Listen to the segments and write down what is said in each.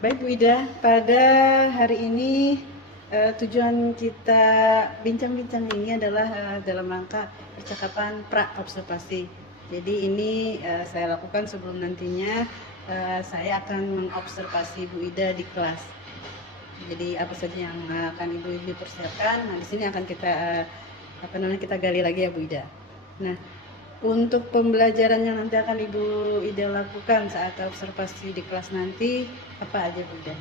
Baik Bu Ida, pada hari ini tujuan kita bincang-bincang ini adalah dalam rangka percakapan pra-observasi. Jadi ini saya lakukan sebelum nantinya saya akan mengobservasi Bu Ida di kelas. Jadi apa saja yang akan Ibu persiapkan, nah di sini akan kita kita gali lagi ya Bu Ida. Nah, untuk pembelajaran yang nanti akan Ibu Ida lakukan saat observasi di kelas nanti, apa aja Bu Ida?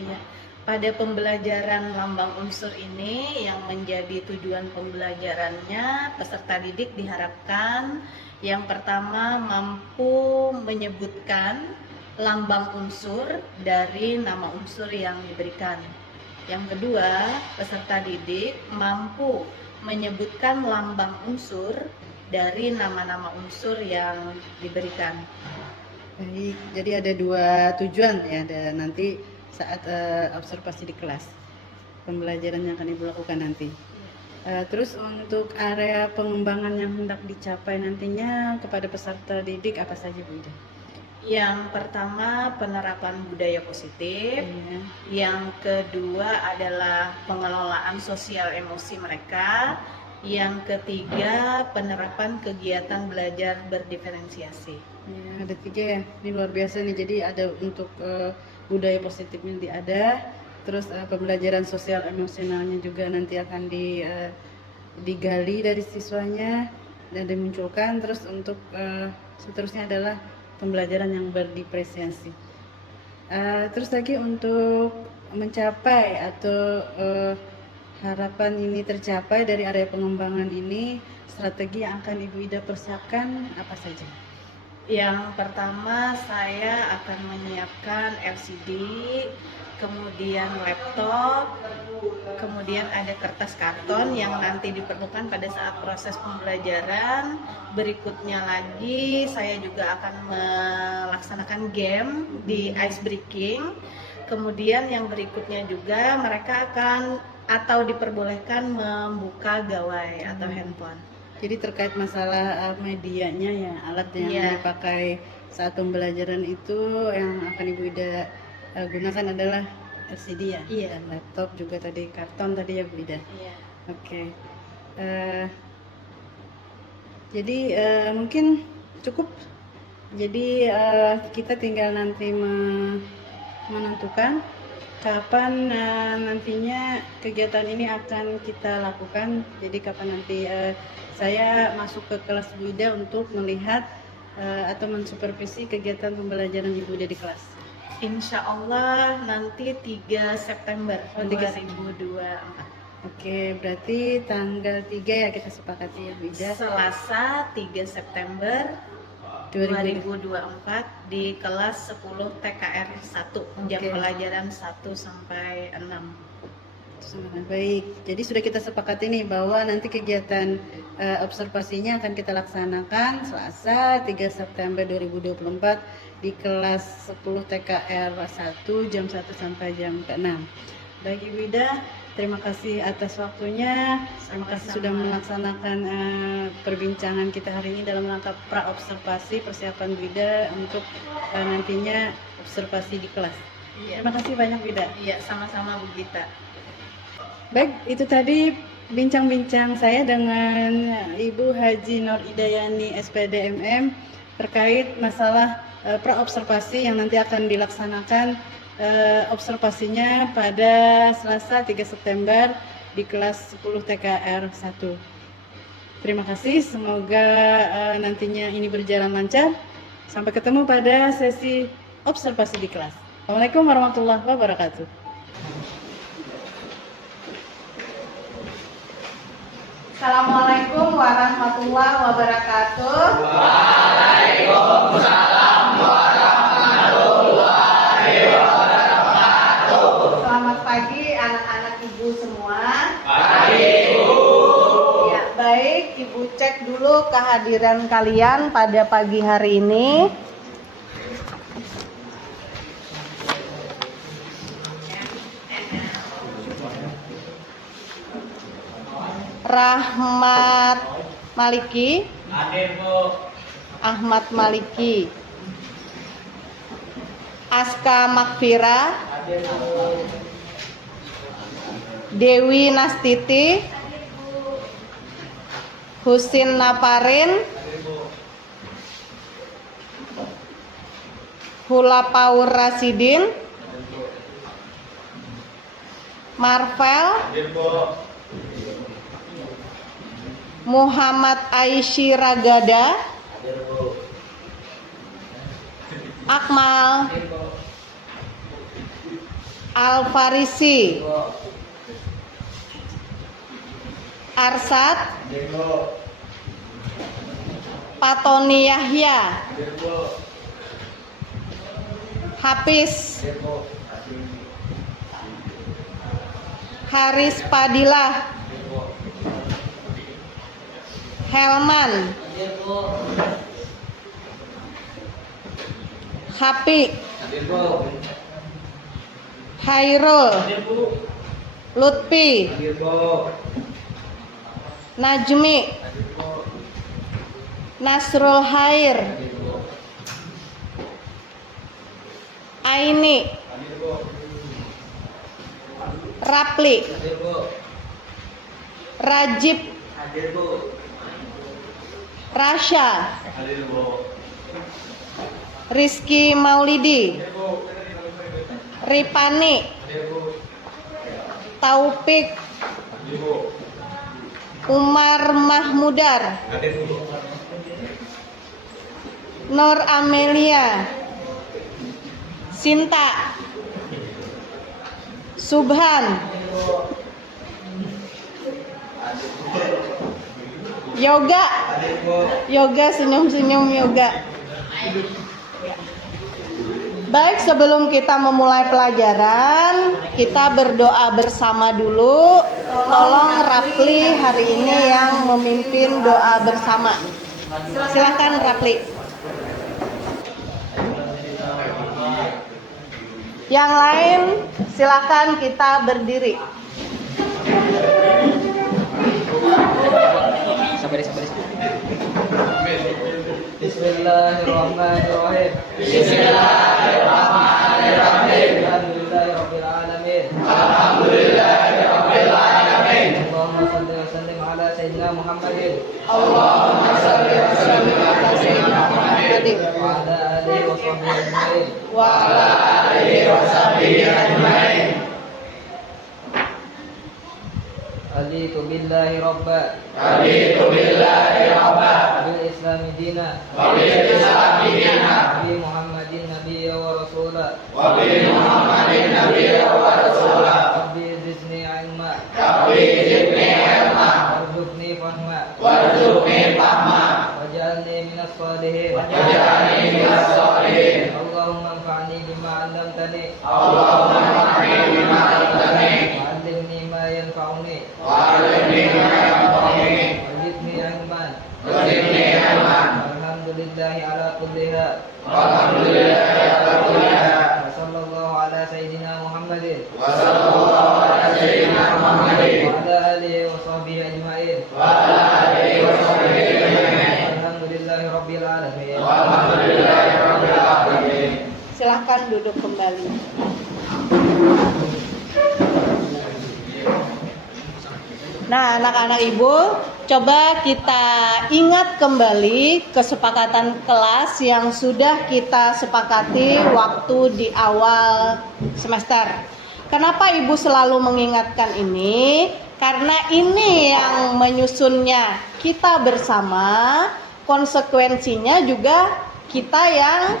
Iya, pada pembelajaran lambang unsur ini yang menjadi tujuan pembelajarannya, peserta didik diharapkan yang pertama mampu menyebutkan lambang unsur dari nama unsur yang diberikan. Yang kedua, peserta didik mampu menyebutkan lambang unsur dari nama-nama unsur yang diberikan. Baik, jadi ada dua tujuan ya, ada nanti saat observasi di kelas, pembelajaran yang akan Ibu lakukan nanti. Terus untuk area pengembangan yang hendak dicapai nantinya kepada peserta didik apa saja Bu Ida? Yang pertama penerapan budaya positif, yang kedua adalah pengelolaan sosial emosi mereka, yang ketiga penerapan kegiatan belajar berdiferensiasi. Ya, ada 3 ya, ini luar biasa nih. Jadi ada untuk budaya positifnya nanti ada, terus pembelajaran sosial emosionalnya juga nanti akan digali dari siswanya dan dimunculkan. Terus untuk seterusnya adalah pembelajaran yang berdiferensiasi. Terus lagi untuk mencapai atau harapan ini tercapai dari area pengembangan ini, strategi yang akan Ibu Ida persiapkan apa saja? Yang pertama saya akan menyiapkan LCD, kemudian laptop, kemudian ada kertas karton yang nanti diperlukan pada saat proses pembelajaran. Berikutnya lagi saya juga akan melaksanakan game di ice breaking. Kemudian yang berikutnya juga mereka akan atau diperbolehkan membuka gawai atau handphone. Jadi terkait masalah medianya ya, alat yang dipakai saat pembelajaran itu yang akan Ibu Ida gunakan adalah LCD ya, dan laptop juga tadi, karton tadi ya Bu Ida. Oke. Jadi mungkin cukup. Jadi kita tinggal nanti menentukan kapan nantinya kegiatan ini akan kita lakukan. Jadi kapan nanti saya masuk ke kelas Bu Ida untuk melihat atau mensupervisi kegiatan pembelajaran Ibu Ida di kelas. Insya Allah nanti 3 September 2024. Oke, berarti tanggal 3 ya kita sepakati ya Bu Ida. Selasa 3 September 2024 di kelas 10 TKR 1, jam pelajaran 1 sampai 6. Baik, jadi sudah kita sepakati nih bahwa nanti kegiatan observasinya akan kita laksanakan Selasa 3 September 2024 di kelas 10 TKR 1 jam 1 sampai jam 6. Baik Ibu Ida, terima kasih atas waktunya. Terima kasih sudah melaksanakan perbincangan kita hari ini dalam rangka pra-observasi persiapan Bu Ida untuk nantinya observasi di kelas. Terima kasih banyak Bu Ida. Iya, sama-sama Bu Gita. Baik, itu tadi bincang-bincang saya dengan Ibu Haji Nur Idayani SPD MM terkait masalah pra-observasi yang nanti akan dilaksanakan observasinya pada Selasa 3 September di kelas 10 TKR 1. Terima kasih, semoga nantinya ini berjalan lancar. Sampai ketemu pada sesi observasi di kelas. Assalamualaikum warahmatullahi wabarakatuh. Assalamualaikum warahmatullahi wabarakatuh. Waalaikumsalam warahmatullahi wabarakatuh. Selamat pagi anak-anak ibu semua. Pagi Ibu. Ya, baik, Ibu cek dulu kehadiran kalian pada pagi hari ini. Rahmat Maliki, Hadir Bu. Ahmad Maliki, Aska Makfira, Dewi Nastiti, Husin Naparin, Hulapaur Rasidin, Marvel, Muhammad Aishi Ragada, Akmal, Al-Farisi, Arsad, Patoni Yahya, Hafiz, Haris Padilah, Helman, Hapi, Hairul, Lutfi, Najmi, Nasrul Hair, Aini, Rapli, Rajib, Rasya, Rizky Maulidi, Ripani, Taufik, Umar Mahmudar, Nur Amelia, Sinta, Subhan, Yoga senyum-senyum Yoga. Baik, sebelum kita memulai pelajaran, kita berdoa bersama dulu. Tolong Rapli hari ini yang memimpin doa bersama. Silakan Rapli. Yang lain silakan kita berdiri. Sabar. Bismillahirrahmanirrahim. Bismillahirrahmanirrahim. Alhamdulillahirabbil alamin. Alhamdulillahirabbil alamin. Allahumma shalli wa sallim ala sayyidina Muhammadin. Allahumma shalli wa sallim ala sayyidina Muhammadin wa ala alihi wa sahbihi ajmain. Wa ala alihi wa sahbihi ajmain. Raditu billahi rabba. Raditu billahi rabba. Bil islami dina. Wa bil islami dina. Bi Muhammadin nabiyya wa rasula. Wa bi Muhammadin nabiyya wa rasula. Rabbi zidni ilma. Rabbi zidni ilma. Warzuqni fahma. Warzuqni fahma. Waj'alni minas salihin. Waj'alni minas salihin. Allahumma anfa'ni bima 'allamtani. Allahumma anfa'ni bima 'allamtani. Wa'allimni ma yanfa'uni. Wa'allimni ma yanfa'uni. Wazidni ilman. Wazidni ilman. Alhamdulillahi ala kulli hal. Alhamdulillahi ala kulli hal. Wa sallallahu ala sayyidina Muhammadin. Wa sallallahu ala sayyidina Muhammadin. Wa ala alihi wa sahbihi ajmain. Wa ala alihi wa sahbihi ajmain. Alhamdulillahi rabbil alamin. Alhamdulillahi rabbil alamin. Silakan duduk kembali. Nah, anak-anak ibu, coba kita ingat kembali kesepakatan kelas yang sudah kita sepakati waktu di awal semester. Kenapa ibu selalu mengingatkan ini? Karena ini yang menyusunnya kita bersama, konsekuensinya juga kita yang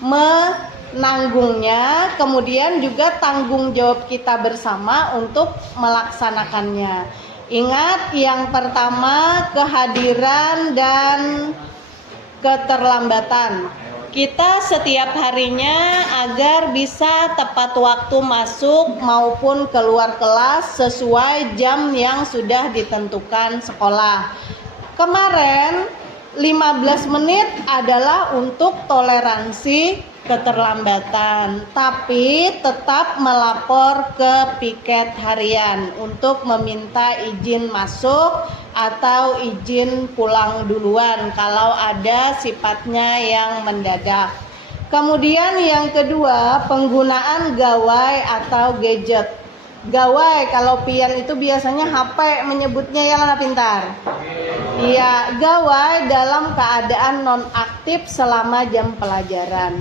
menanggungnya, kemudian juga tanggung jawab kita bersama untuk melaksanakannya. Ingat, yang pertama kehadiran dan keterlambatan. Kita setiap harinya agar bisa tepat waktu masuk maupun keluar kelas sesuai jam yang sudah ditentukan sekolah. Kemarin 15 menit adalah untuk toleransi keterlambatan, tapi tetap melapor ke piket harian untuk meminta izin masuk atau izin pulang duluan kalau ada sifatnya yang mendadak. Kemudian yang kedua, penggunaan gawai atau gadget. Gawai kalau pian itu biasanya HP menyebutnya ya Lana Pintar. Iya, gawai dalam keadaan nonaktif selama jam pelajaran.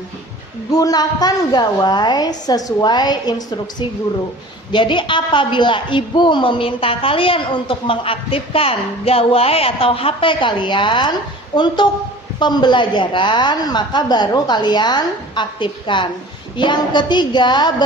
Gunakan gawai sesuai instruksi guru. Jadi apabila ibu meminta kalian untuk mengaktifkan gawai atau HP kalian untuk pembelajaran, maka baru kalian aktifkan. Yang ketiga,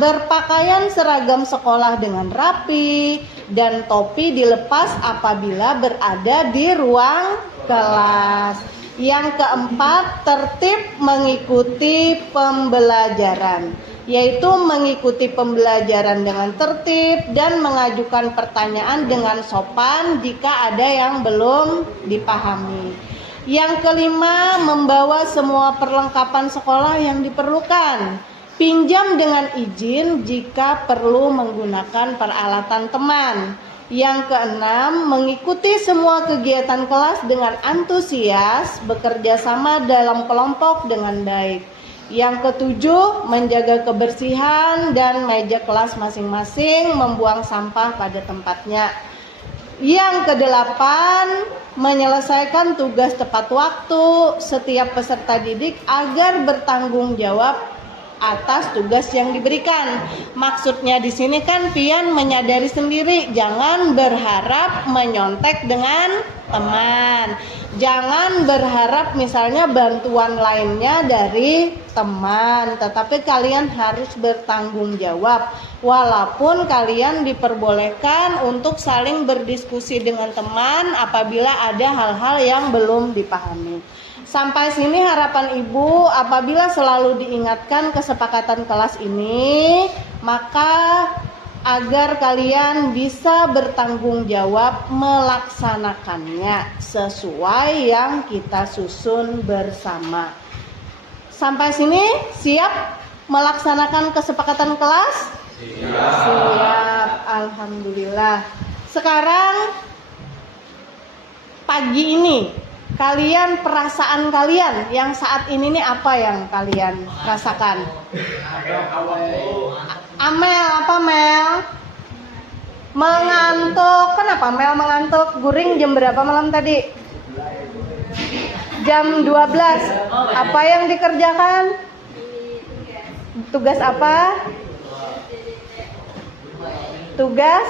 berpakaian seragam sekolah dengan rapi dan topi dilepas apabila berada di ruang kelas. Yang keempat, tertib mengikuti pembelajaran, yaitu mengikuti pembelajaran dengan tertib dan mengajukan pertanyaan dengan sopan jika ada yang belum dipahami. Yang kelima, membawa semua perlengkapan sekolah yang diperlukan. Pinjam dengan izin jika perlu menggunakan peralatan teman. Yang keenam, mengikuti semua kegiatan kelas dengan antusias, bekerja sama dalam kelompok dengan baik. Yang ketujuh, menjaga kebersihan dan meja kelas masing-masing, membuang sampah pada tempatnya. Yang kedelapan, menyelesaikan tugas tepat waktu setiap peserta didik agar bertanggung jawab atas tugas yang diberikan. Maksudnya di sini kan pian menyadari sendiri, jangan berharap menyontek dengan teman. Jangan berharap misalnya bantuan lainnya dari teman, tetapi kalian harus bertanggung jawab. Walaupun kalian diperbolehkan untuk saling berdiskusi dengan teman apabila ada hal-hal yang belum dipahami. Sampai sini harapan ibu, apabila selalu diingatkan kesepakatan kelas ini, maka agar kalian bisa bertanggung jawab melaksanakannya sesuai yang kita susun bersama. Sampai sini siap melaksanakan kesepakatan kelas? Siap, alhamdulillah. Sekarang pagi ini kalian, perasaan kalian yang saat ini nih apa yang kalian rasakan? Amel, apa Mel? Mengantuk. Kenapa Mel mengantuk? Guring jam berapa malam tadi? Jam 12. Apa yang dikerjakan? Tugas apa? Tugas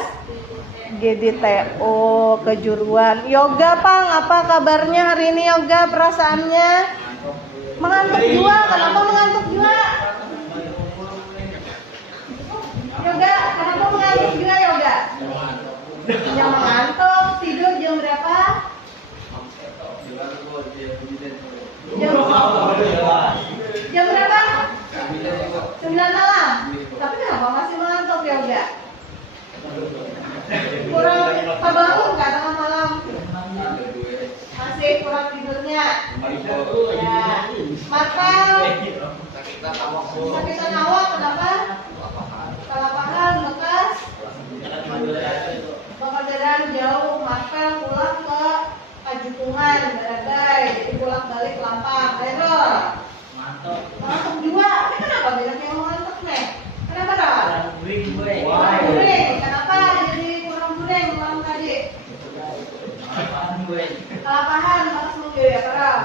GDTO, kejuruan. Yoga, Pang, apa kabarnya hari ini Yoga, perasaannya? Mengantuk juga, kenapa mengantuk juga? Yoga, kenapa mengantuk juga Yoga? Yang mengantuk, tidur jam berapa? Jam berapa? 9 malam. Tapi kenapa masih mengantuk Yoga? Kurang terbangun nggak tengah malam? Masih kurang tidurnya. Ya. Maka sakitan awak kenapa? Kelaparan bekas. Pekerjaan jauh, maka pulang ke Pajukungan, Baragai, jadi pulang balik lapar. Error. Ngantuk juga. Tapi kenapa bilangnya mengantuk nih? Kenapa Rol? Kurang guring. Kenapa jadi kurang guring malam tadi? Kelapahan maksud ya Rol?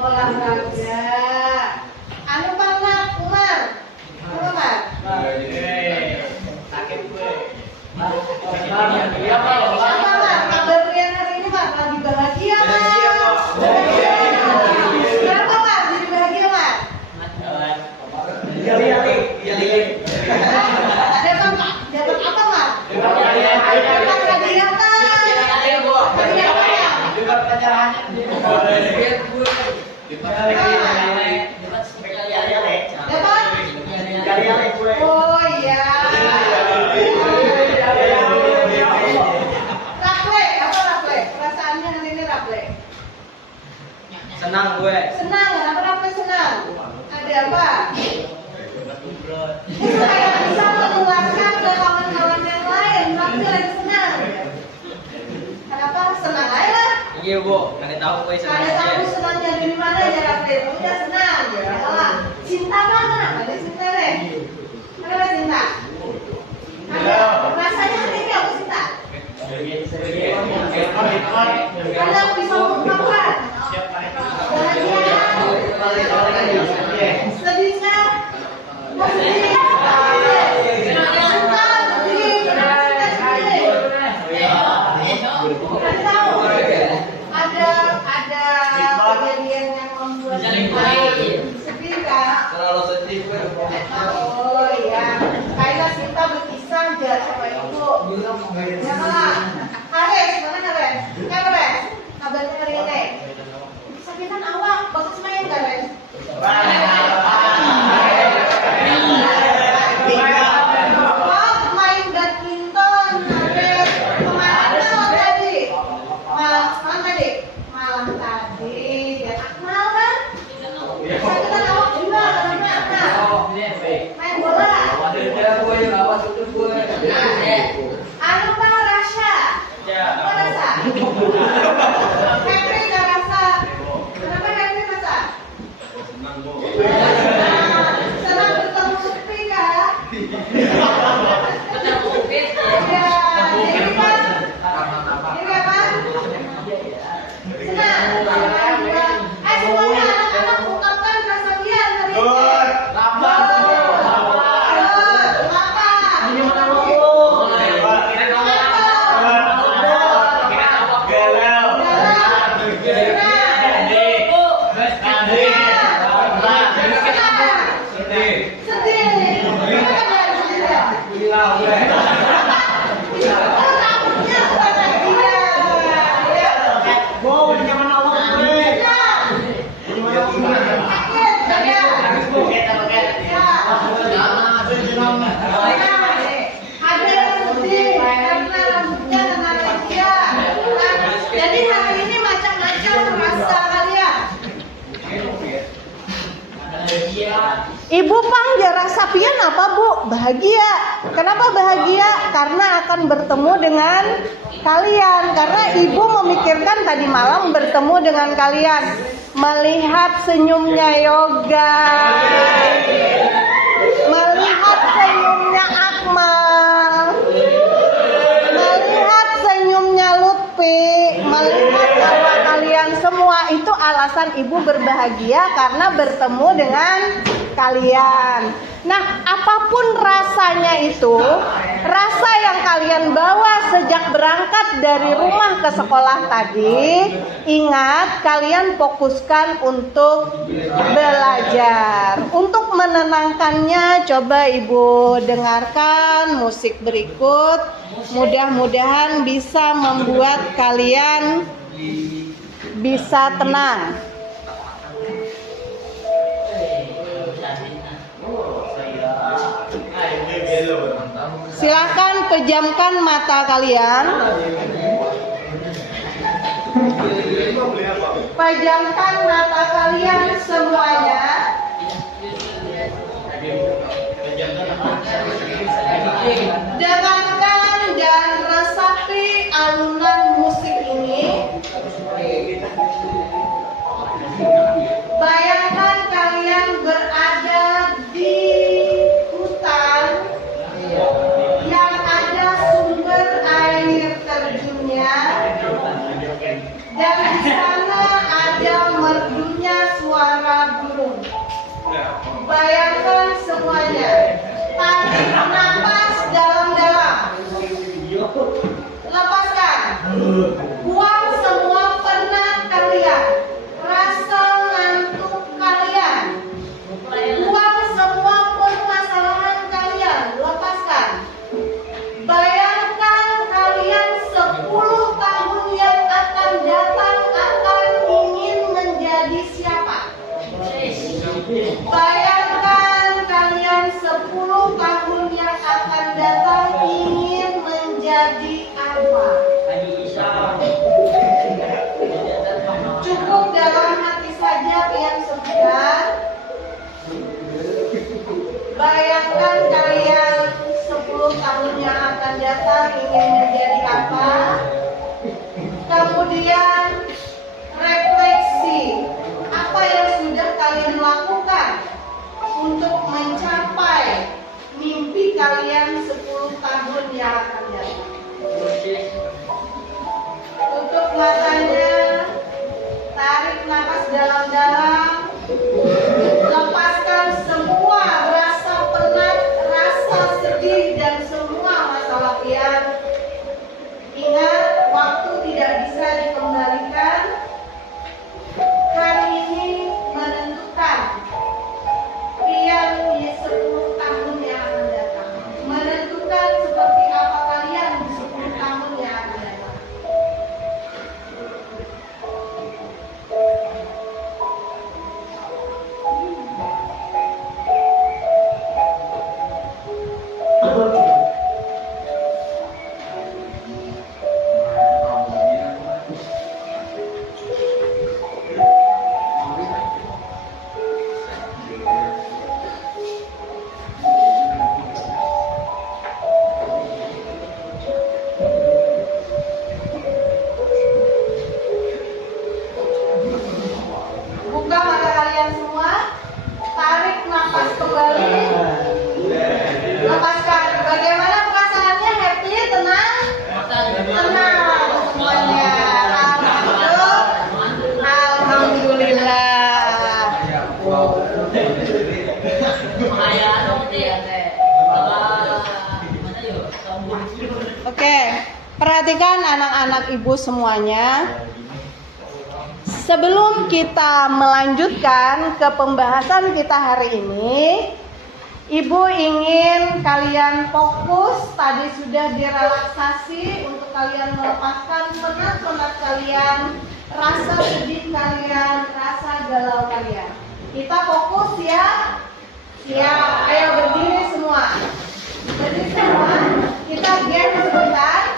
Olahraga. Anu pernah Umar? Umar? Sakit gue. Apa Mar? Kabar Rian hari ini Mar? Lagi bahagia Mar? Kenapa Mar? Jadi bahagia Mar? Dapat apa Mar? Dapat hadiah kan? Hadiah dapat? Oh iya. Raple, apa Raple? Perasaannya hari ini Raple? Senang gue. Senang, kenapa Raple senang? Ada apa? Supaya bisa menularkan ke kawan-kawan yang lain. Raple lagi senang. Kenapa? Senang aja lah. Iya bu, nggak tahu gue senang. Ada tahu senangnya dari mana ya Raple? Udah senang ya. kejadian yang membuat sedih Kak. Terlalu sedih. Oh iya, kayak kita berkisah aja sama ibu. Ya malah. Haris, mana Haris? Haris, kabarnya hari ini. Sakitan awak, bagus main gak Haris? Main badminton, Haris. Kemana tadi? Malam tadi. Dan Akmal kan? Sakitan awak juga, karena Akmal. Main bola. Anu Pak Rasya. Apa rasa? Henry gak rasa. Kenapa Henry rasa? Senang bertemu Lutfi Kak. Ya, ini kan. Ini apa? Senang. Semuanya anak-anak ungkapkan rasa biar hari ini. Jadi hari ini macam-macam rasa kalian. Ibu panggil rasa pian apa Bu? Bahagia. Kenapa bahagia? Karena akan bertemu dengan kalian. Karena ibu memikirkan tadi malam bertemu dengan kalian. Melihat senyumnya Yoga, melihat senyumnya Akmal, melihat senyumnya Lutfi, melihat tawa kalian semua. Itu alasan ibu berbahagia karena bertemu dengan kalian. Nah, apapun rasanya itu, rasa yang kalian bawa sejak berangkat dari rumah ke sekolah tadi, ingat kalian fokuskan untuk belajar. Untuk menenangkannya, coba ibu dengarkan musik berikut. Mudah-mudahan bisa membuat kalian bisa tenang. Silakan pejamkan mata kalian. Pejamkan mata kalian semuanya. Dengarkan dan resapi alunan musik ini. Bayangkan kalian berada di hutan yang ada sumber air terjunnya, dan di sana ada merdunya suara burung. Bayangkan semuanya. Tarik napas dalam-dalam. Lepaskan. Buang semua penat kalian. Rasa ngantuk kalian. Buang semua permasalahan kalian. Lepaskan. Bayangkan kalian 10 tahun yang akan datang akan ingin menjadi siapa? Bayangkan kalian 10 tahun yang akan datang ingin menjadi apa? Cukup dalam hati saja yang sebutkan. Bayangkan kalian 10 tahun yang akan datang ingin menjadi apa? Kemudian refleksi. Apa yang sudah kalian lakukan untuk mencapai mimpi kalian 10 tahun yang akan datang? Tutup matanya. Tarik nafas dalam-dalam. Lepaskan semua rasa melepaskan. Bagaimana perasaannya? Happy, tenang? Tenang semuanya. Alhamdulillah. Oke, perhatikan anak-anak ibu semuanya. Sebelum kita melanjutkan ke pembahasan kita hari ini, ibu ingin kalian fokus. Tadi sudah direlaksasi untuk kalian melepaskan penat-penat kalian, rasa sedih kalian, rasa galau kalian. Kita fokus ya. Siap, ayo berdiri semua. Berdiri semua. Kita game sebentar.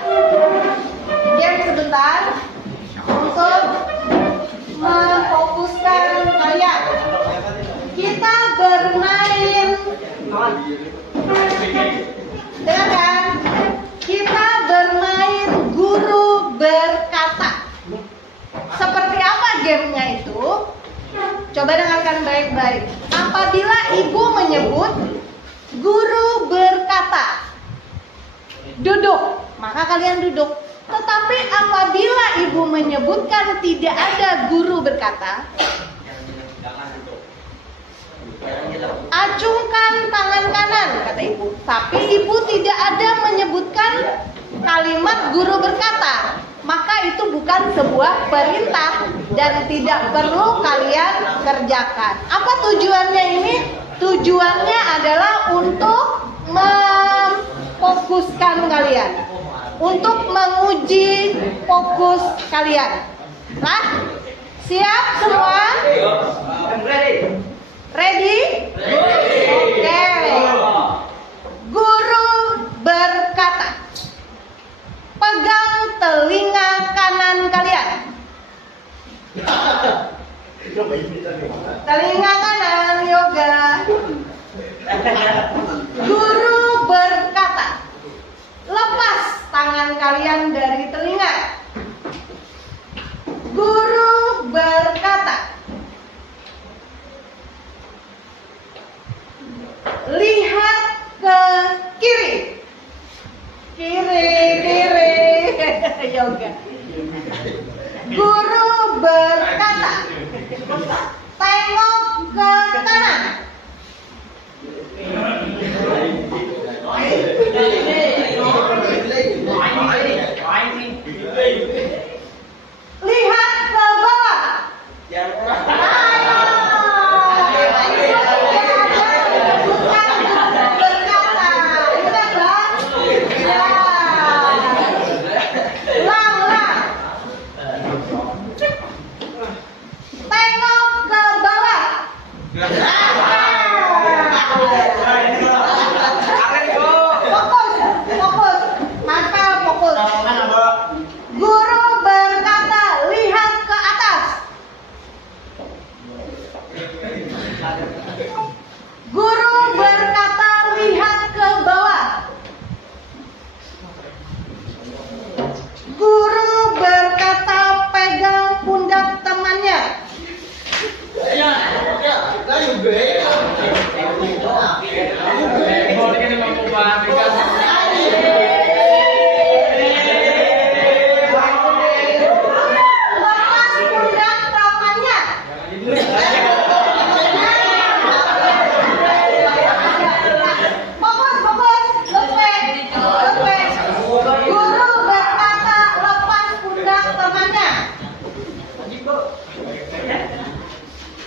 Game sebentar untuk memfokuskan kalian. Kita bermain. Dengarkan. Kita bermain guru berkata. Seperti apa gamenya itu? Coba dengarkan baik-baik. Apabila ibu menyebut guru berkata, duduk, maka kalian duduk. Tetapi apabila ibu menyebutkan tidak ada guru berkata, acungkan tangan kanan, kata ibu. Tapi ibu tidak ada menyebutkan kalimat guru berkata, maka itu bukan sebuah perintah dan tidak perlu kalian kerjakan. Apa tujuannya ini? Tujuannya adalah untuk memfokuskan kalian, untuk menguji fokus kalian. Nah, siap semua? Ready? Oke. Guru berkata, pegang telinga kanan kalian. Telinga kanan, yoga. Guru berkata, lepas tangan kalian dari telinga. Guru berkata, lihat ke kiri. Kiri. Yoga. Guru berkata, tengok ke kanan. Lihat ke bawah. Guru berkata, lihat ke atas. Guru berkata, lihat ke bawah. Guru berkata, pegang pundak temannya.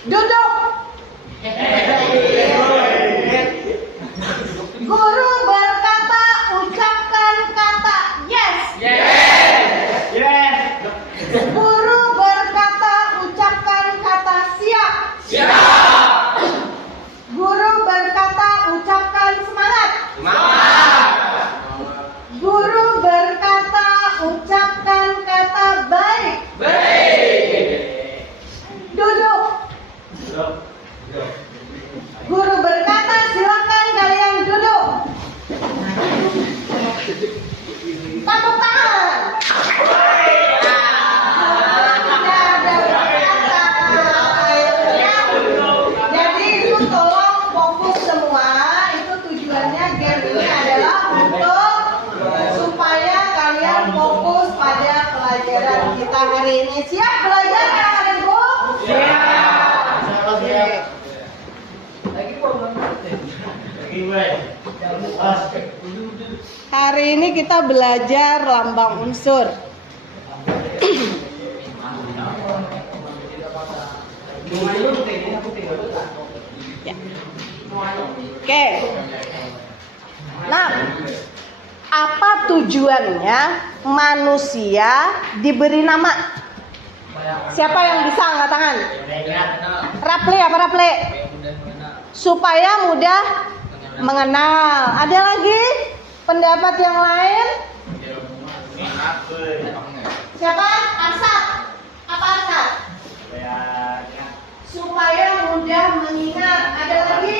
Duduk. Hari ini kita belajar lambang unsur. Ya. Oke. Nah, apa tujuannya manusia diberi nama? Siapa yang bisa angkat tangan? Rapli apa Rapli? Supaya mudah mengenal. Ada lagi pendapat yang lain? Siapa? Arsad. Apa Arsad? Supaya mudah mengingat. Ada lagi?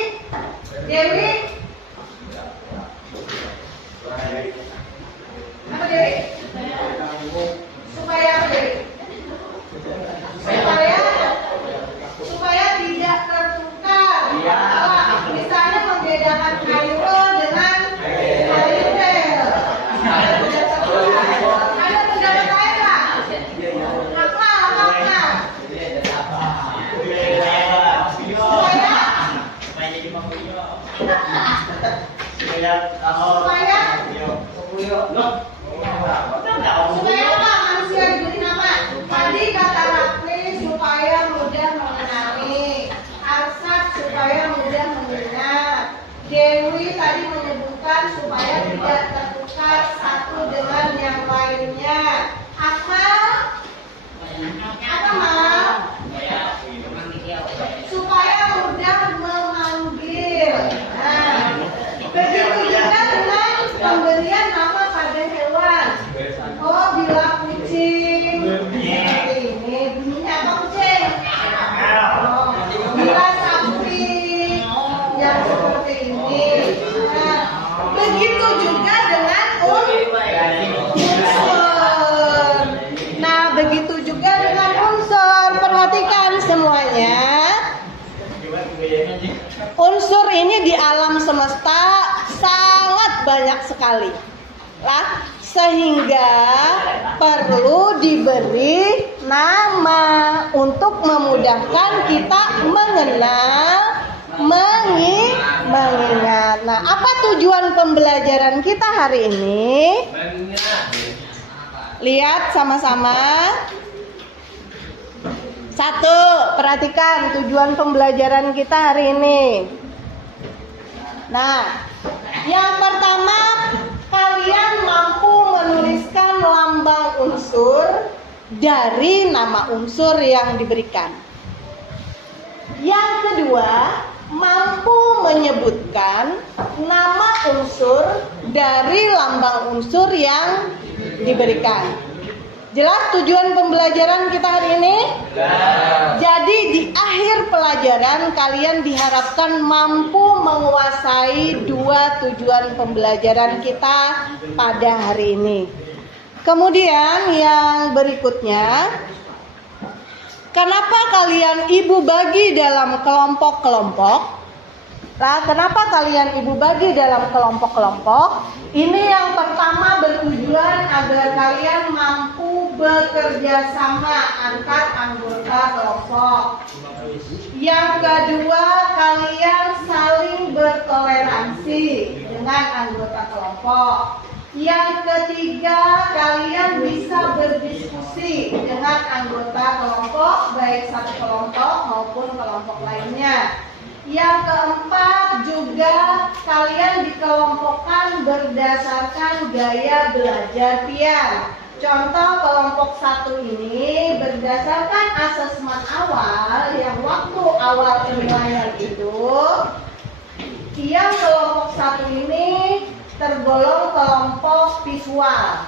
Dewi? Apa Dewi? Supaya apa Dewi? Supaya tidak tertukar. Misalnya membedakan Khairul dengan Khairul. Ada pendapat lain nggak? Apa? Supaya apa manusia diberi nama? Tadi kata Rapli supaya mudah mengenali, Arsad supaya mudah mengingat, Dewi tadi menyebutkan supaya tidak tertukar satu dengan yang lainnya. Akmal? Supaya mudah memanggil. Nah, begitu juga dengan pemberian nama pada hewan. Oh, bila kucing seperti ini, bunyinya apa kucing? Oh, bila sapi yang seperti ini. Nah, begitu juga dengan unsur. Nah, begitu juga dengan unsur. Perhatikan semuanya. Unsur ini di alam semesta sangat banyak sekali lah, sehingga perlu diberi nama untuk memudahkan kita mengenal, mengingat. Nah, apa tujuan pembelajaran kita hari ini? Lihat sama-sama. Satu, perhatikan tujuan pembelajaran kita hari ini. Nah, yang pertama, kalian mampu menuliskan lambang unsur dari nama unsur yang diberikan. Yang kedua, mampu menyebutkan nama unsur dari lambang unsur yang diberikan. Jelas tujuan pembelajaran kita hari ini? Jadi di akhir pelajaran kalian diharapkan mampu menguasai dua tujuan pembelajaran kita pada hari ini. Kemudian yang berikutnya, kenapa kalian ibu bagi dalam kelompok-kelompok? Nah, kenapa kalian ibu bagi dalam kelompok-kelompok? Ini yang pertama bertujuan agar kalian mampu bekerja sama antar anggota kelompok. Yang kedua, kalian saling bertoleransi dengan anggota kelompok. Yang ketiga, kalian bisa berdiskusi dengan anggota kelompok, baik satu kelompok maupun kelompok lainnya. Yang keempat juga kalian dikelompokkan berdasarkan gaya belajar pian. Contoh kelompok satu ini berdasarkan asesmen awal yang waktu awal penilaian itu, yang kelompok satu ini tergolong kelompok visual.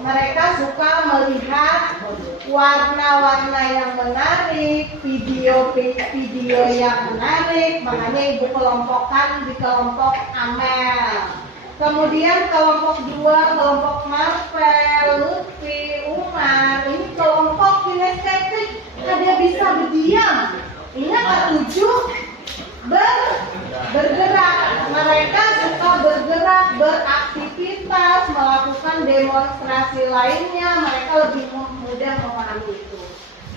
Mereka suka melihat warna-warna yang menarik, video yang menarik, makanya ibu kelompokkan di kelompok Amel. Kemudian kelompok 2, kelompok Marvel, Lutfi, Umar. Ini kelompok kinestetik, dia bisa berdiam. Ingat 7 bergerak. Mereka suka bergerak, beraktivitas, melakukan demonstrasi lainnya. Mereka lebih mudah memahami itu.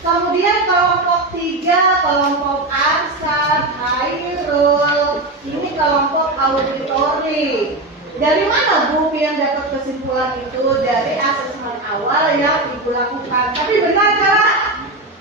Kemudian kelompok 3, kelompok Arsad, Khairul. Ini kelompok auditori. Dari mana Bu Pian dapat kesimpulan itu? Dari asesmen awal yang Ibu lakukan. Tapi benar nggak?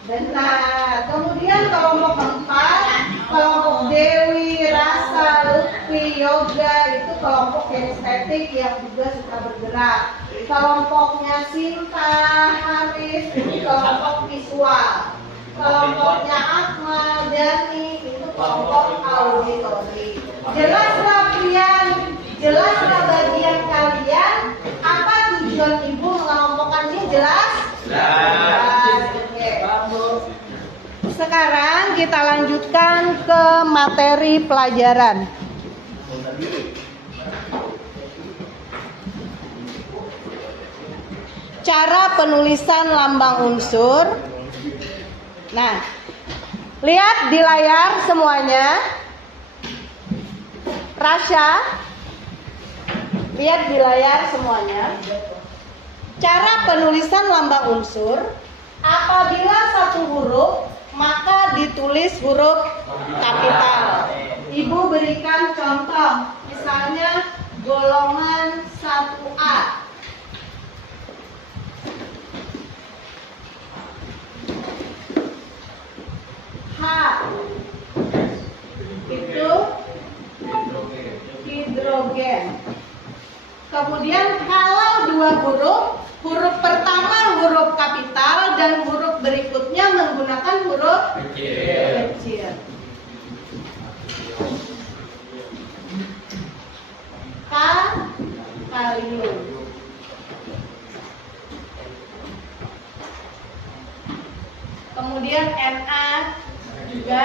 Benar. Kemudian kelompok 4, kelompok Dewi, Rasa, Lutfi, Yoga itu kelompok kinestetik yang juga suka bergerak. Kelompoknya Sinta, Haris ini kelompok visual. Kelompoknya Akmal, Dani itu kelompok auditori. Jelaslah Pian, jelaslah bagian kalian. Apa tujuan Ibu mengelompokkan ini? Jelas? Jelas. Oke. Sekarang kita lanjutkan ke materi pelajaran. Cara penulisan lambang unsur. Nah, lihat di layar semuanya. Rasya, lihat di layar semuanya. Cara penulisan lambang unsur. Apabila satu huruf, maka ditulis huruf kapital. Ibu berikan contoh, misalnya golongan 1A. H itu hidrogen. Kemudian kalau dua huruf, huruf pertama huruf kapital dan huruf berikutnya menggunakan huruf kecil. K, kalium. Kemudian Na juga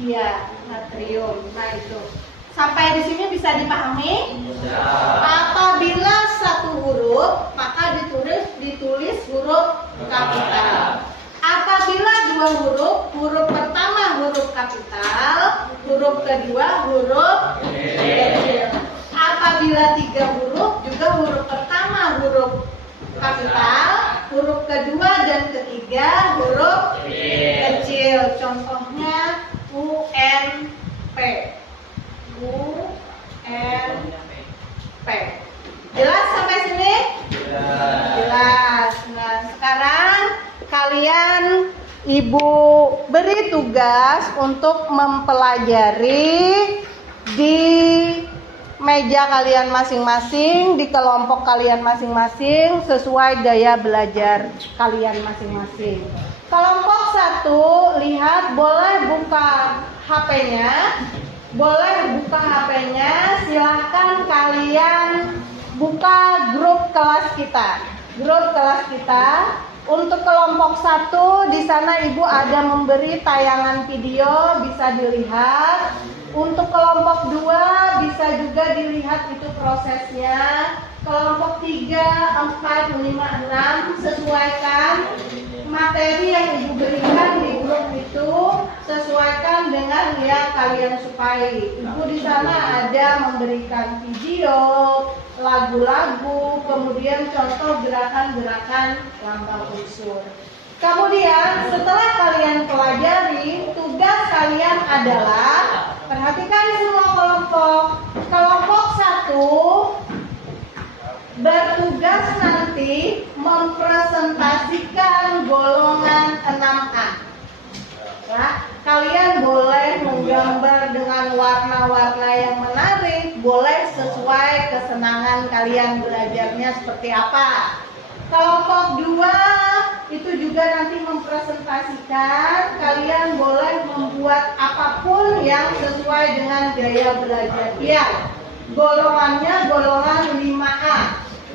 iya, natrium. Nah itu. Sampai di sini bisa dipahami? Apabila satu huruf, maka ditulis huruf kapital. Apabila dua huruf, huruf pertama huruf kapital, huruf kedua huruf kecil. Apabila tiga huruf, juga huruf pertama huruf kapital, huruf kedua dan ketiga huruf kecil. Contohnya UNP. UNP. Jelas sampai sini? Jelas. Nah, sekarang kalian Ibu beri tugas untuk mempelajari di meja kalian masing-masing, di kelompok kalian masing-masing sesuai gaya belajar kalian masing-masing. Kelompok 1, lihat, boleh buka HP-nya. Boleh buka HP-nya, silahkan kalian buka grup kelas kita. Grup kelas kita. Untuk kelompok 1, di sana Ibu ada memberi tayangan video, bisa dilihat. Untuk kelompok 2, bisa juga dilihat itu prosesnya. Kelompok 3, 4, 5, 6, sesuaikan materi yang Ibu berikan di grup itu, sesuaikan dengan yang kalian sukai. Ibu di sana ada memberikan video, lagu-lagu, kemudian contoh gerakan-gerakan lambang unsur. Kemudian setelah kalian pelajari, tugas kalian adalah, perhatikan semua kelompok. Kelompok 1 bertugas nanti mempresentasikan golongan 6A. Nah, kalian boleh menggambar dengan warna-warna yang menarik, boleh sesuai kesenangan kalian belajarnya seperti apa. Kelompok 2 itu juga nanti mempresentasikan, kalian boleh membuat apapun yang sesuai dengan gaya belajar kalian. Golongannya golongan 5A.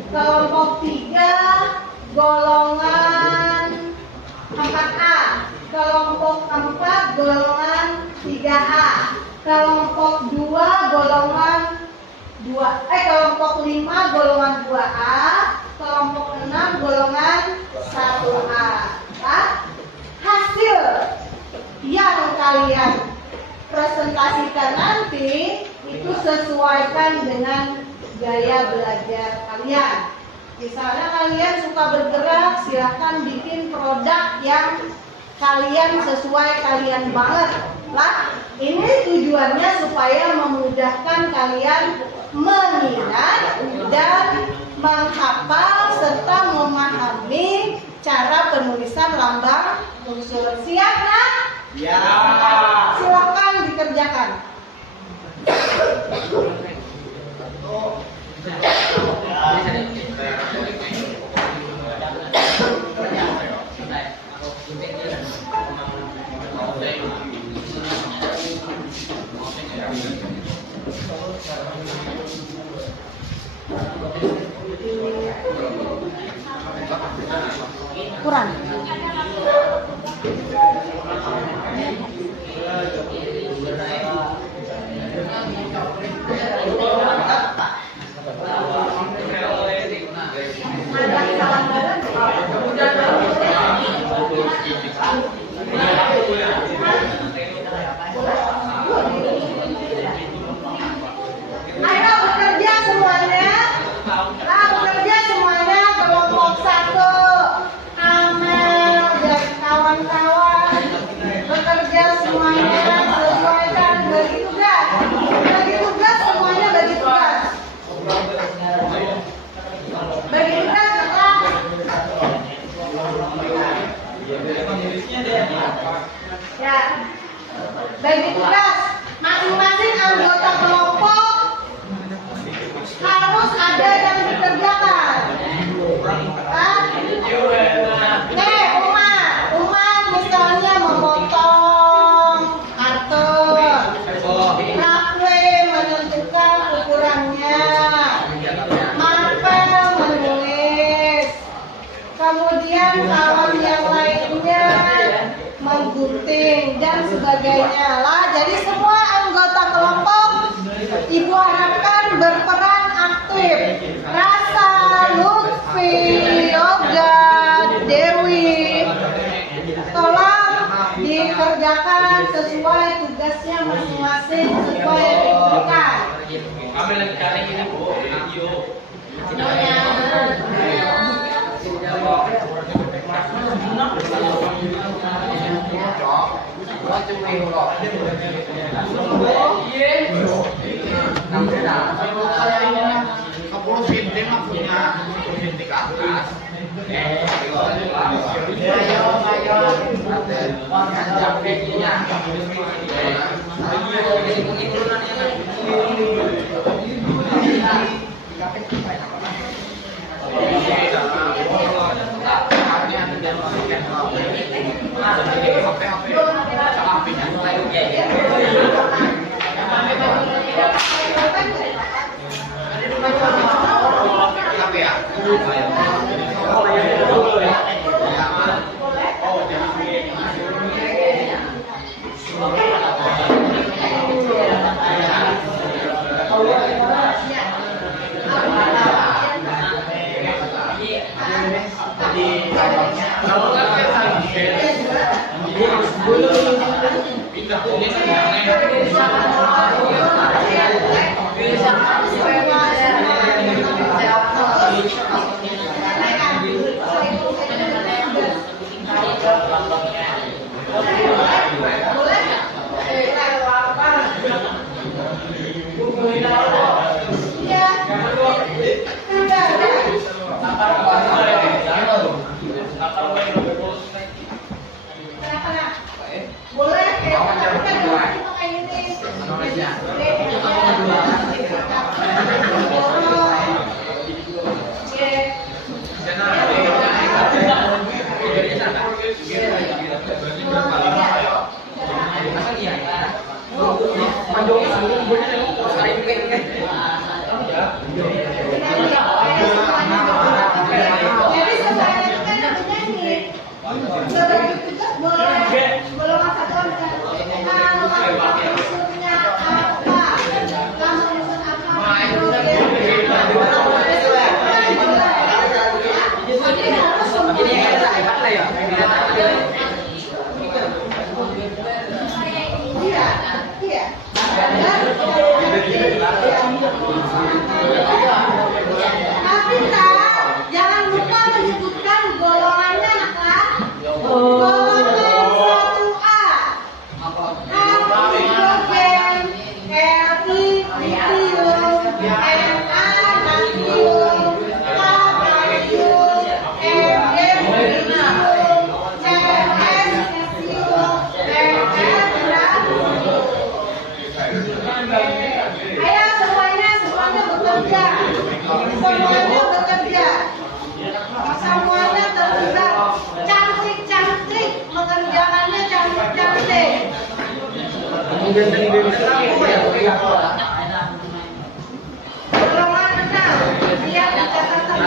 Kelompok 3 golongan 4A. Kelompok 4 golongan 3A. Kelompok 2 golongan kelompok 5 golongan 2A. Kelompok 6 golongan 1A. Nah, hasil yang kalian presentasikan nanti itu sesuaikan dengan gaya belajar kalian. Misalnya kalian suka bergerak, silahkan bikin produk yang kalian sesuai kalian banget. Lah, ini tujuannya supaya memudahkan kalian mengingat dan menghafal serta memahami cara penulisan lambang unsur. Siap, Nak? Ya. Silakan dikerjakan. Kurang. Ayo bekerja semuanya. Bekerja semuanya kelompok 1. Amel dan kawan-kawan bekerja semuanya, sesuaikan bagi tugas. Bagi tugas semuanya bagi tugas. Bagi tugas tetap. Ya. Bagi tugas masing-masing anggota kelompok harus ada yang dikerjakan. Umar misalnya memotong karton, Rafle menentukan ukurannya, Marvel menulis, kemudian kawan yang lainnya menggunting dan sebagainya lah. Jadi semua anggota kelompok Ibu harapkan berperan aktif. Rasa, Lutfi, Yoga, Dewi, tolong dikerjakan sesuai tugasnya masing-masing, sesuai yang diberikan. Kami lagi cari ini, Bu. Jangan lupa menyebutkan golongannya, nak. Golongan 1A. Ayo semuanya bekerja. Semuanya bekerja. Semuanya terlibat. Cantik-cantik mengerjakannya cantik-cantik. Golongan 6 lihat di catatan.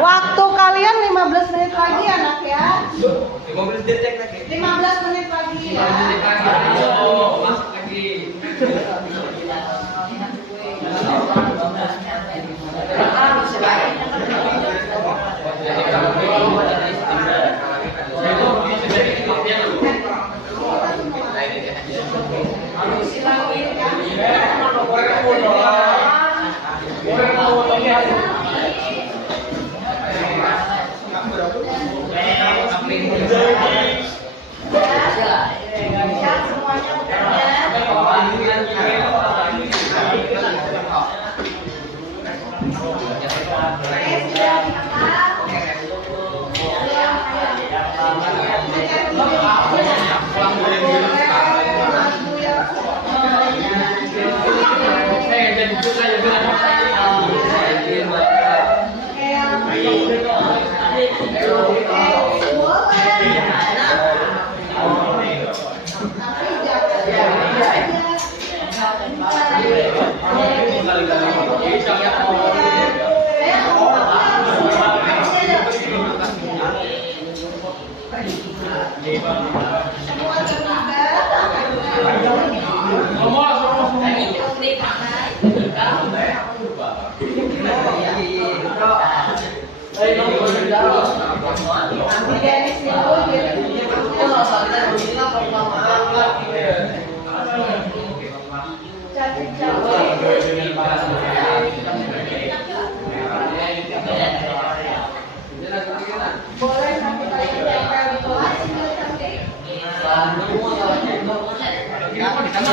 Waktu kalian 15 menit lagi anak ya. 15 menit lagi ya. Boleh nanti kalian tempel di kelas sambil cantik. Kenapa di sana?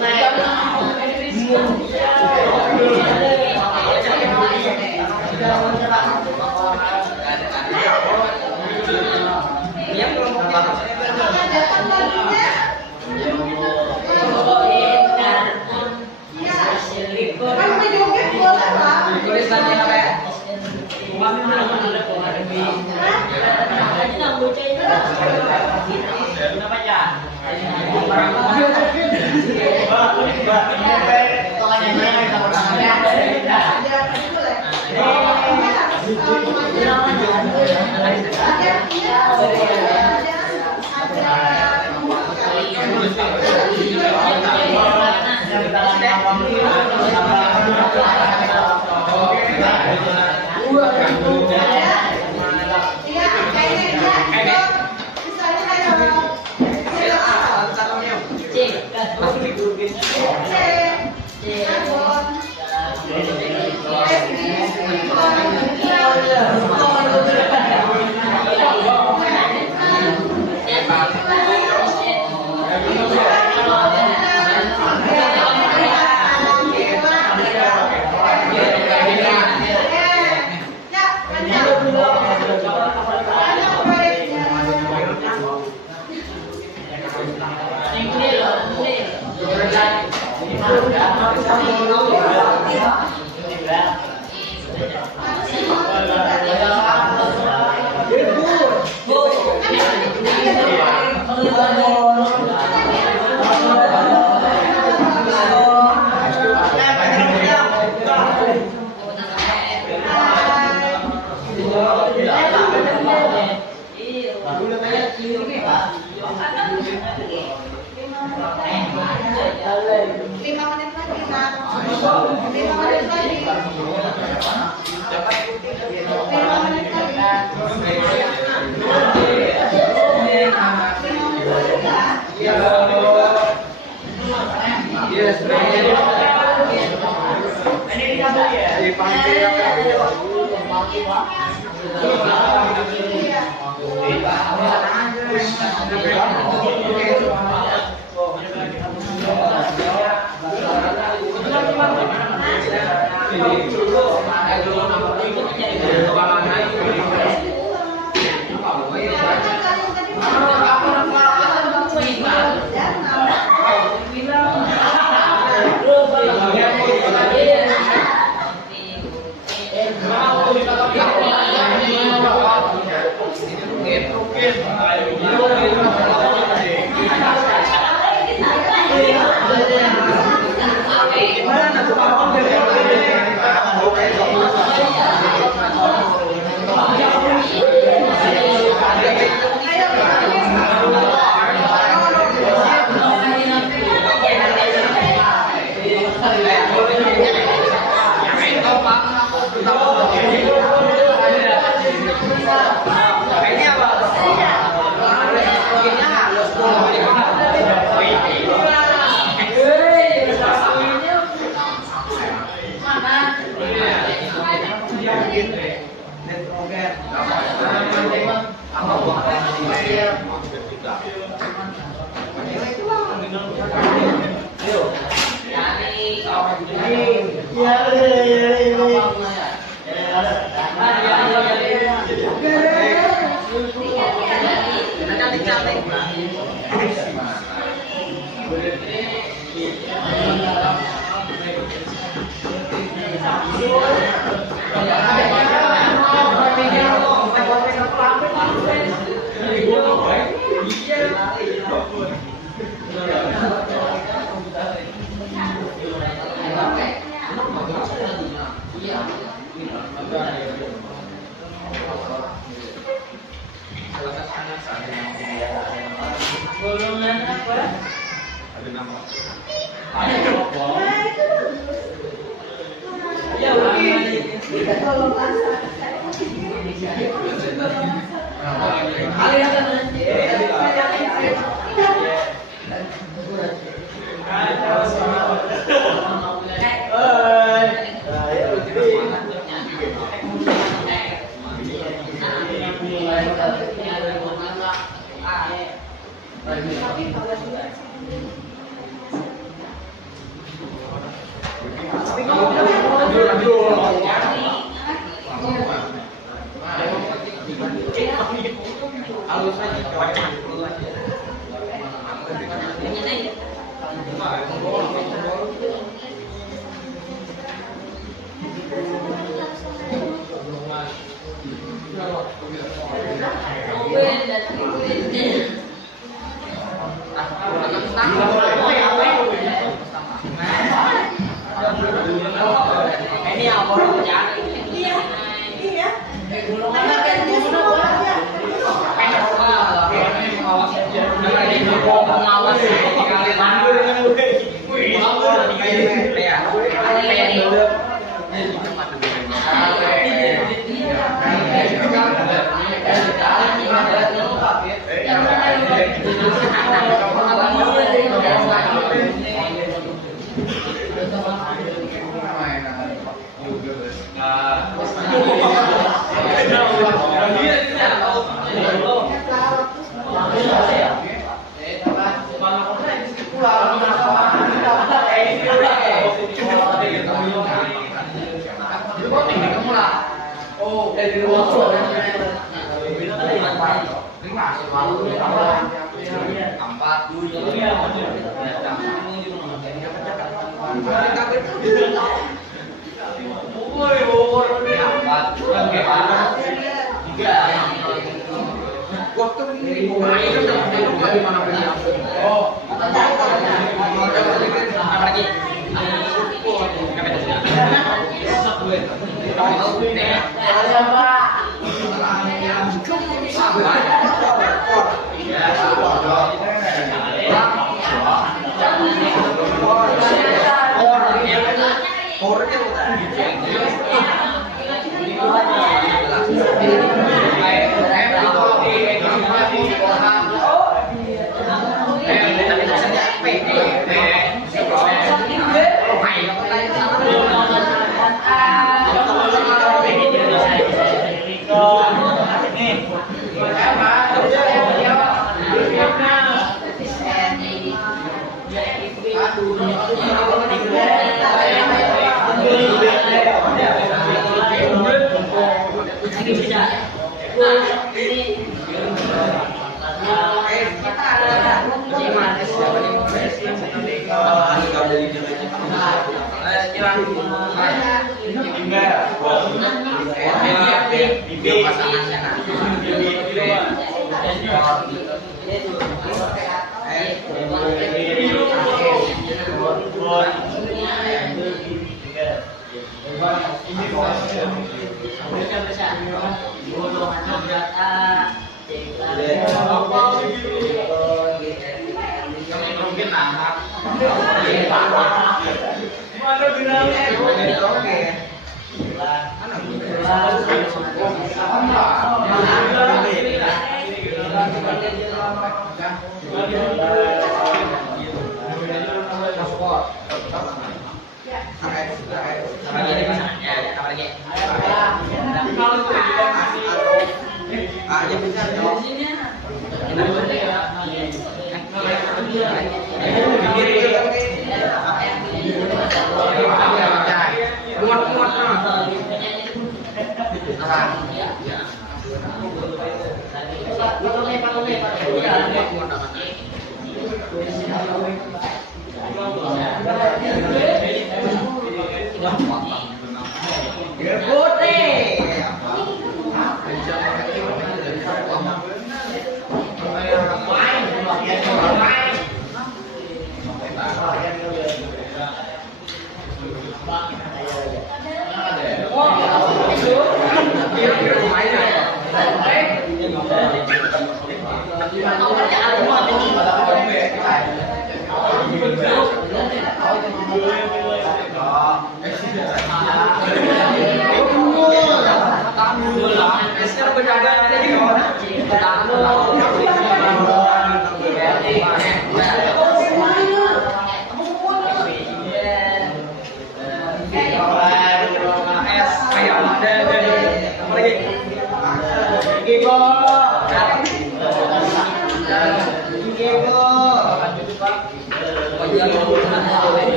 Nah,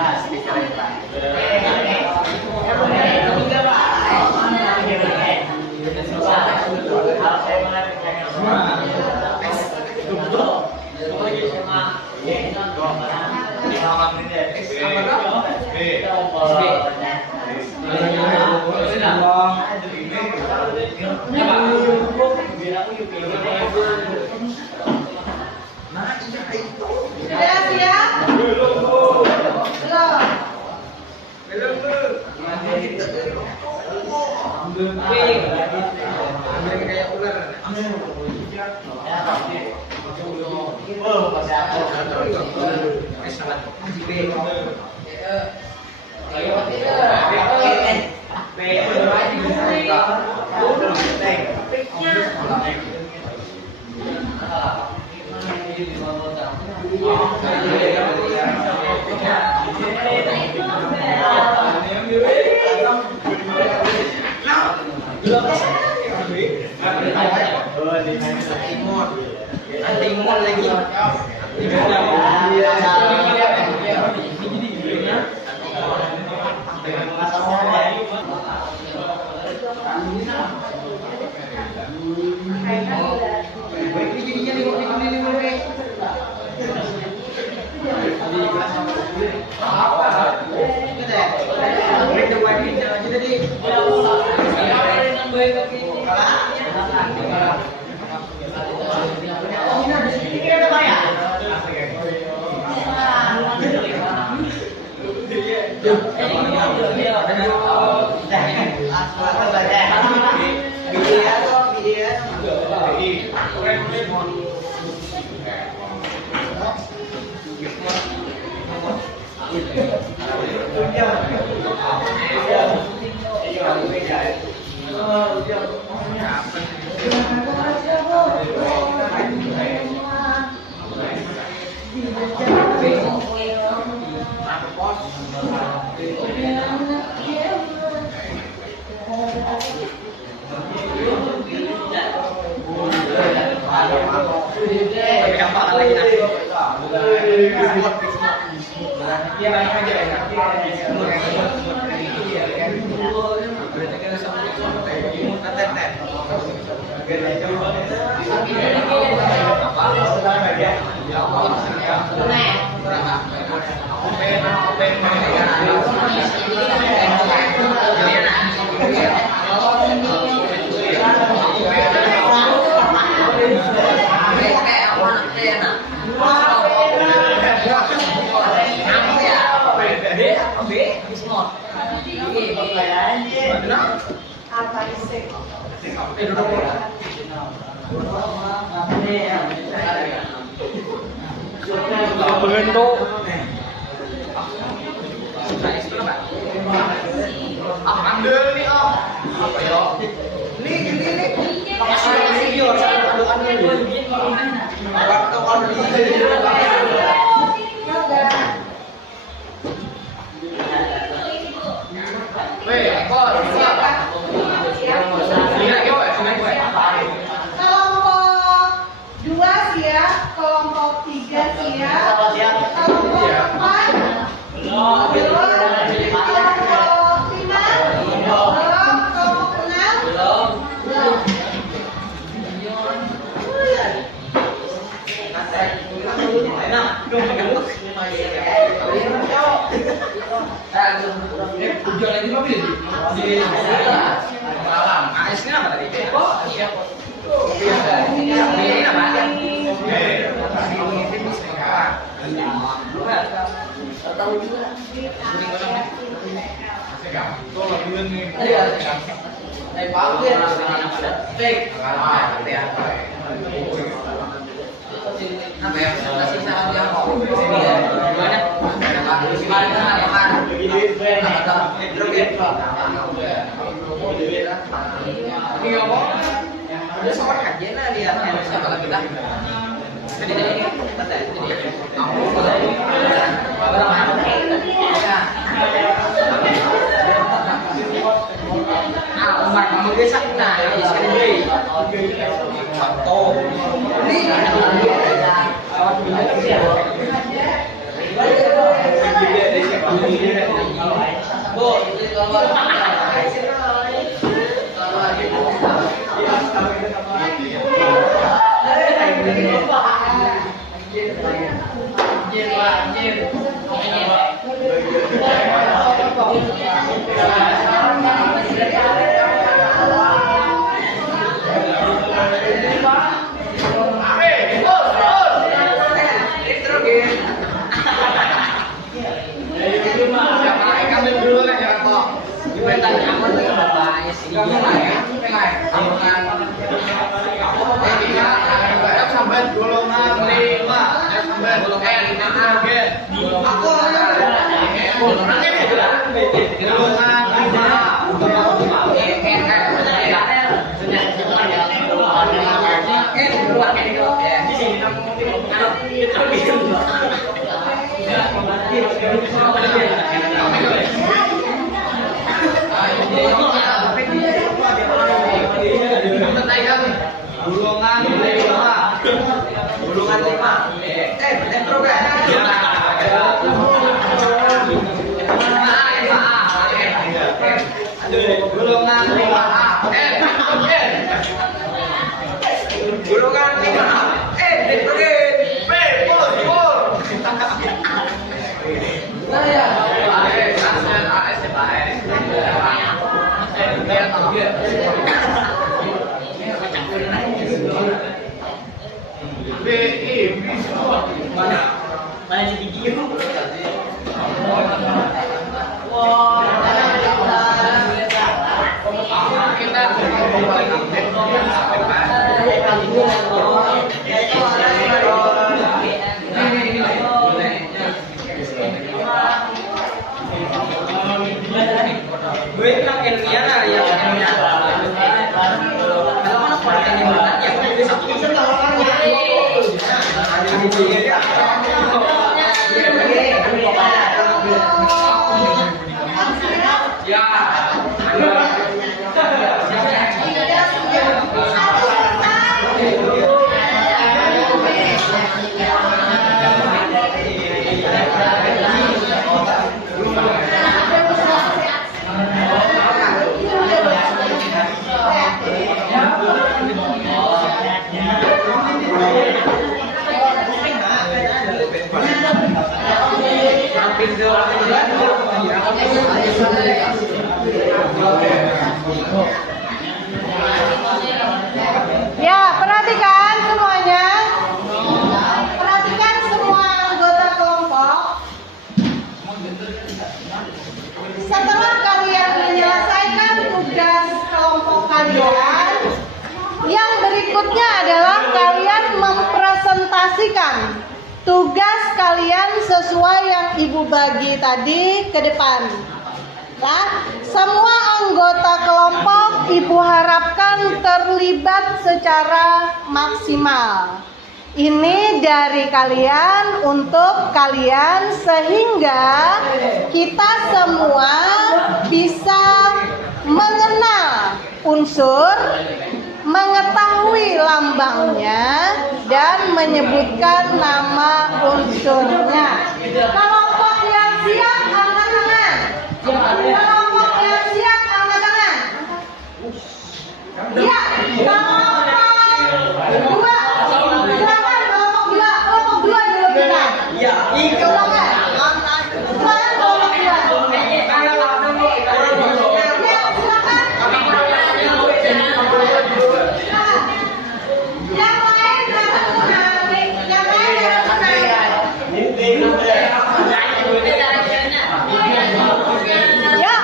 Sudah siap? Antimon lagi. Kelompok 2 siap, kelompok 3 siap, kelompok 4 belum, kelompok 5 belum, kelompok 6 belum. Ya, perhatikan semuanya. Perhatikan semua anggota kelompok. Setelah kalian menyelesaikan tugas kelompok kalian, yang berikutnya adalah kalian mempresentasikan tugas kalian sesuai yang Ibu bagi tadi ke depan. Nah, semua anggota kelompok Ibu harapkan terlibat secara maksimal. Ini dari kalian untuk kalian sehingga kita semua bisa mengenal unsur, mengetahui lambangnya, dan menyebutkan nama unsurnya. Kelompok yang siap angkat tangan. Kelompok yang siap angkat tangan. Ya, kelompok dua. Silakan kelompok dua. Kelompok dua dulu kita. Ya, silakan. Silakan kelompok dua. Ya, silakan. Yang lain jangan menarik. Yang lain jangan menarik. Ya,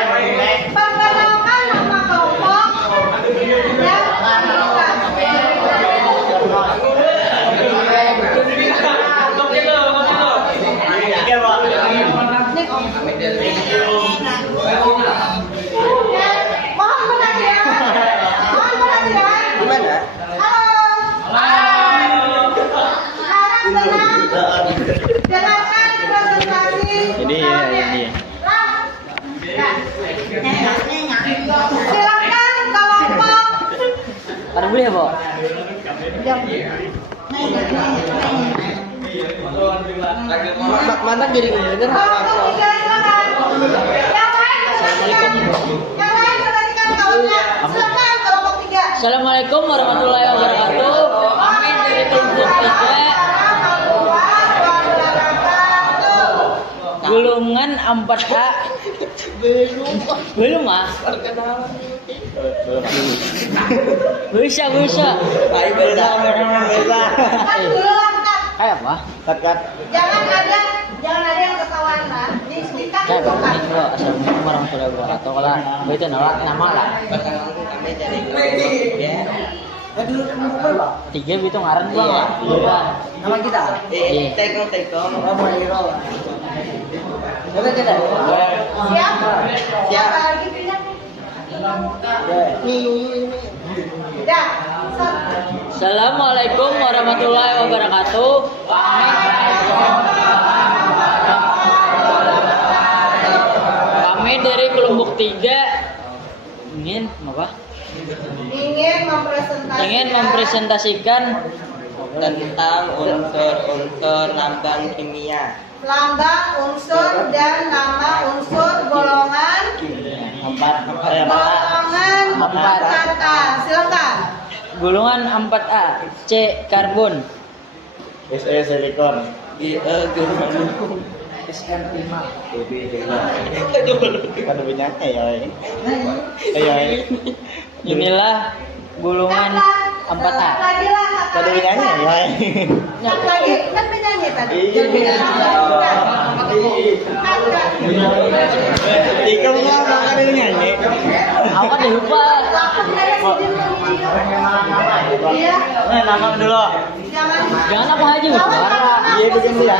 aja. Perkenalkan nama kelompok yang mohon perhatian. Mohon perhatian. Halo. Sekarang tenang. Dengarkan presentasi. Ini. Silakan kelompok beri apa? Mana jadi bener? Kelompok 3 silakan. Yang lain perhatikan kawannya. Silakan kelompok 3. Assalamualaikum warahmatullahi wabarakatuh. Kami dari kelompok 3 gulungan 4A. Belum ah? Bisa. Ayo beda. Kan dulu lengkap. Kayak apa? Kat. Jangan ada yang ketahuan kan. Disebutkan Kayak apa? bukan. Bro, assalamualaikum warahmatullahi wabarakatuh. Kalau itu nama lah. Tiga itu ngaran bang. Bukan. Nama kita? Iya. Tekong. Mau hero. Coba kita. Siap? Siapa lagi pindah? Ini. Ya. Assalamualaikum warahmatullahi wabarakatuh. Kami dari kelompok 3 ingin apa? Ingin mempresentasikan Tentang unsur-unsur lambang kimia. Lambang, unsur, dan nama unsur golongan. Golongan 4A. Silakan. golongan 4A C karbon, SE silikon, SN5. kan banyaknya ya. Ayo. inilah golongan 4A. Lagi lah. Kan banyaknya ya. Yang lagi kan penyanyi tadi. Iya. Tikam nggak bakal nyanyi. Aku kan udah lupa. Iya. Nama dulu. Jangan aku aja suara. Iya begini ya.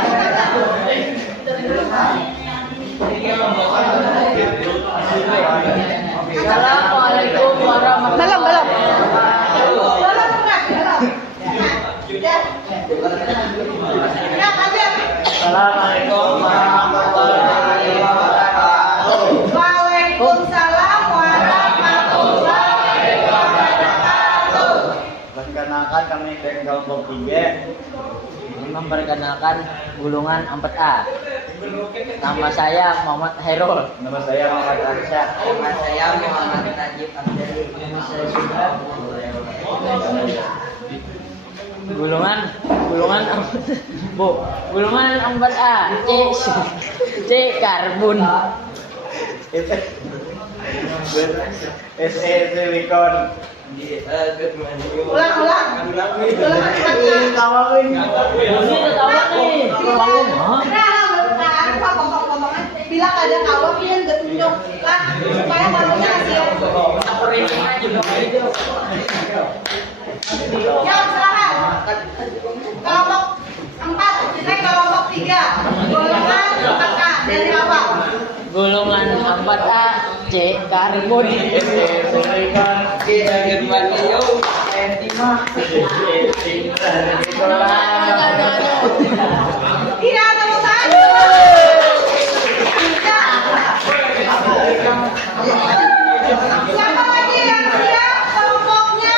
Assalamualaikum warahmatullahi wabarakatuh. Assalamualaikum warahmatullahi wabarakatuh. Waalaikumsalam warahmatullahi wabarakatuh. Perkenalkan kami dari kelompok 3. Memperkenalkan golongan 4A. Nama saya Muhammad Hairul. Nama saya Muhammad Arsyad. Nama saya Muhammad Najib Abdali. Golongan 4A C karbon, SE silikon. Ulang. ini ketawa nih bangun Bilang ada kawah pian gak tunjuk lah supaya namanya hasil. Ya silakan. Kelompok 4, kita kelompok 3. Golongan 4A dari awal. golongan 4A C karbon, Tidak tepuk tangan. Siapa lagi yang siap kelompoknya?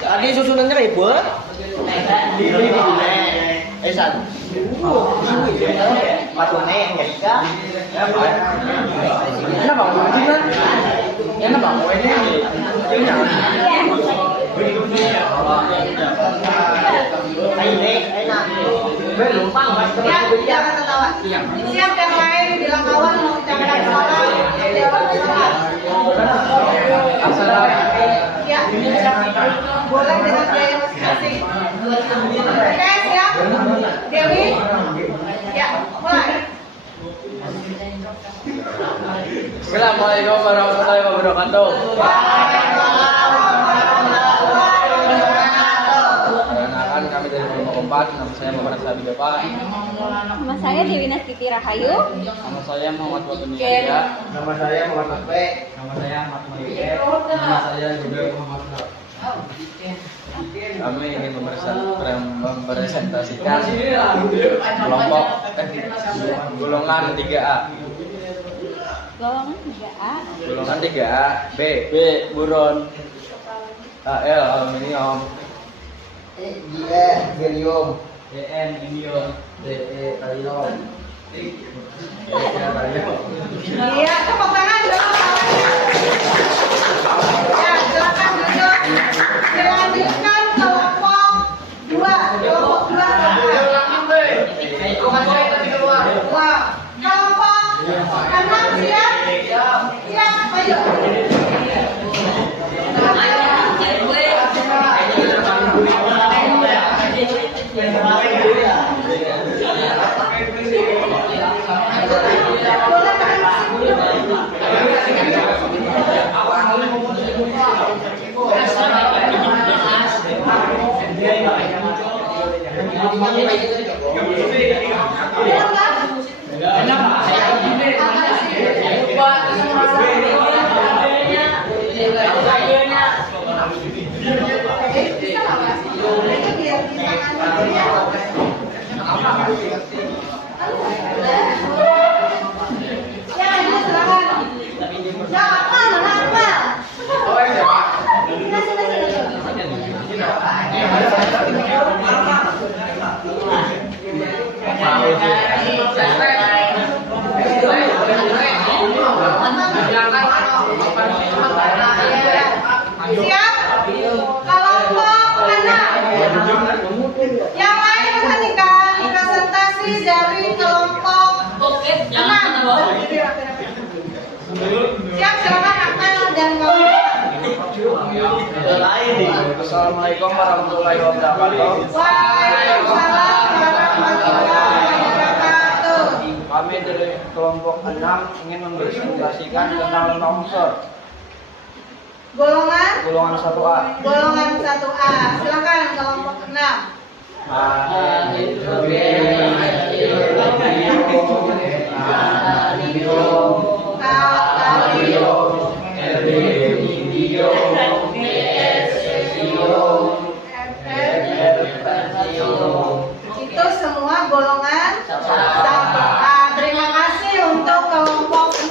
Tadi susunannya ribet. Satu. Patungnya yang ketika. Enak banget sih kan? Enak banget ini. Enak. Ya, jangan tertawa. Siap yang lain bilang kawan mau ucapkan salam. Jawab salam. Ya, boleh dengan gaya masing-masing. Oke, siap. Dewi. Ya, mulai. Assalamualaikum warahmatullahi wabarakatuh. Perkenalkan kami dari kelompok 4. Nama saya Muhammad Sabi Bapak. Nama saya Dewi Nastiti Rahayu. Nama saya Muhammad Watuni Yahya. Nama saya Muhammad Asbe. Nama saya Ahmad Maike. Nama saya juga Muhammad Nur. Kami ingin mempresentasikan kelompok golongan 3A. Golongan 3A. Golongan 3A, B buron, AL aluminium, helium, EN indium, DE kalium, Iya, tepuk tangan dong. Ya, silakan duduk. Dilanjutkan kelompok 2. Kelompok 2 Kelompok 6 siap? Siap, ayo. Boleh Ya, ini silakan. Ya, apa? Siap? Kelompok 6. Yang lain perhatikan presentasi dari kelompok 6. Siap, silakan Akmal dan kawan-kawan. Assalamualaikum warahmatullahi wabarakatuh. Waalaikumsalam warahmatullahi wabarakatuh. Kami dari kelompok 6 ingin mempresentasikan tentang lembah unsur Golongan 1A. golongan 1A. Silakan kelompok 6. Itu semua golongan 1A. Terima kasih untuk kelompok 6.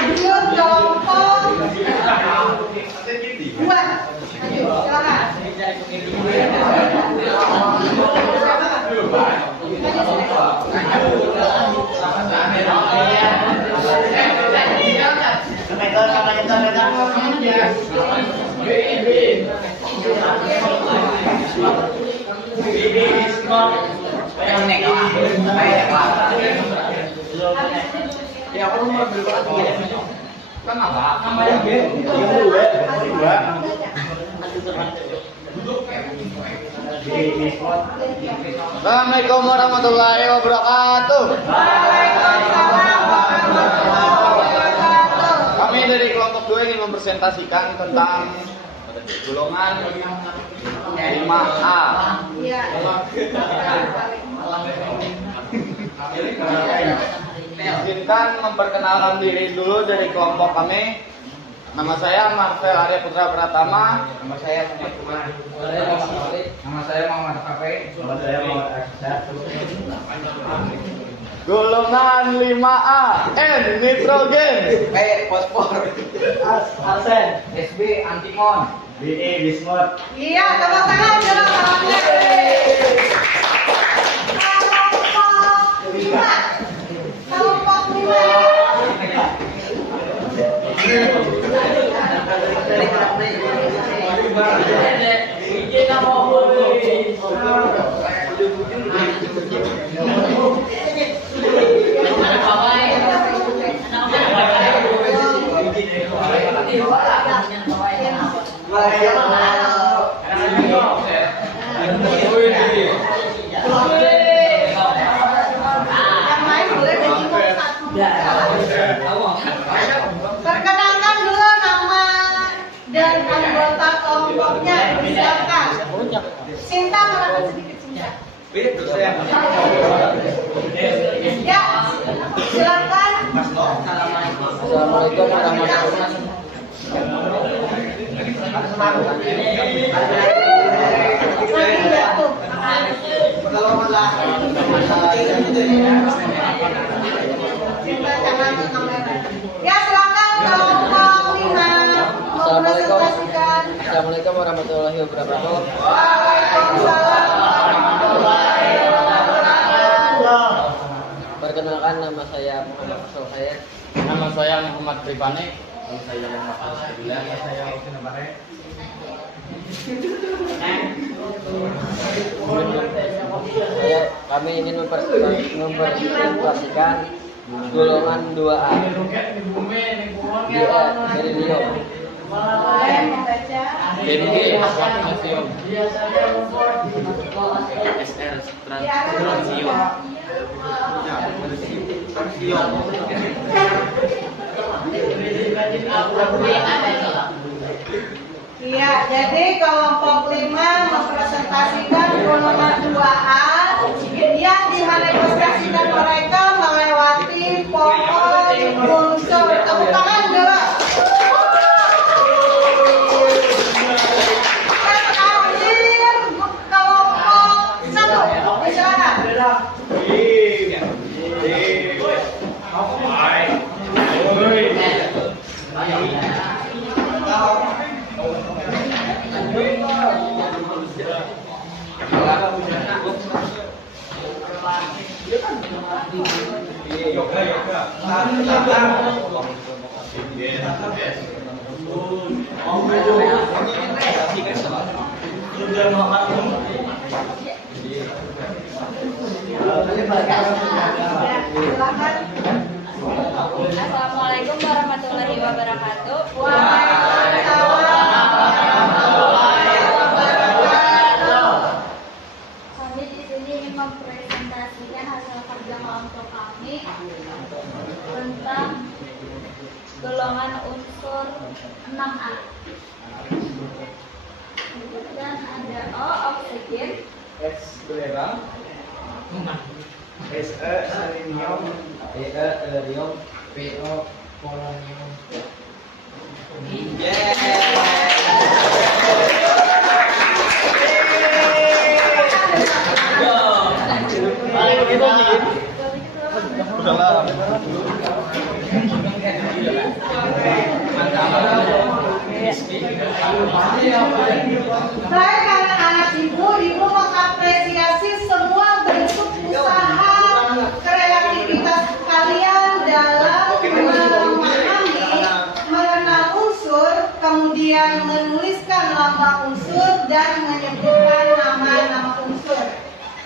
Lanjut kelompok 2. Lanjut, silakan. Assalamualaikum warahmatullahi wabarakatuh. Waalaikumsalam warahmatullahi wabarakatuh. Kami dari kelompok 2 ingin mempresentasikan tentang golongan 5A. Iya. Izinkan memperkenalkan diri dulu dari kelompok kami. Nama saya Marcel Arya Putra Pratama. Nama saya Muhammad Kumar. Nama saya Muhammad Kafe. Nama saya Muhammad Aksa. Golongan 5A, N nitrogen, P fosfor. Arsen. SB antimon. BE bismut. Iya, tepuk tangan dulu kawannya. Kelompok 5. Kelompok 5. Yang lain boleh dijemput 1. Ya, silakan. Assalamualaikum warahmatullahi wabarakatuh. Ya, silakan kelompok 5 mau presentasikan. Assalamualaikum warahmatullahi wabarakatuh. Waalaikumsalam warahmatullahi wabarakatuh. Perkenalkan, nama saya Muhammad Faisal Khair. Nama saya Muhammad Rifani. Kami ingin mempresentasikan golongan 2A. Berilium. Boleh membaca. SR Iya, jadi kelompok 5 mempresentasikan golongan 2A yang dimanifestasikan mereka melewati pokok unsur. Tepuk tangan dulu. Terakhir kelompok 1. Silakan. Assalamualaikum warahmatullahi wabarakatuh. Kami di sini ingin mempresentasikan hasil kerja kelompok kami tentang golongan unsur 6A. Dan ada O, oksigen, S belerang. SE selenium. Selenium. PO polonium. Baik anak-anak ibu mengapresiasi semua bentuk usaha kreativitas kalian dalam memahami, mengenal unsur, kemudian menuliskan lambang unsur dan menyebutkan nama-nama unsur.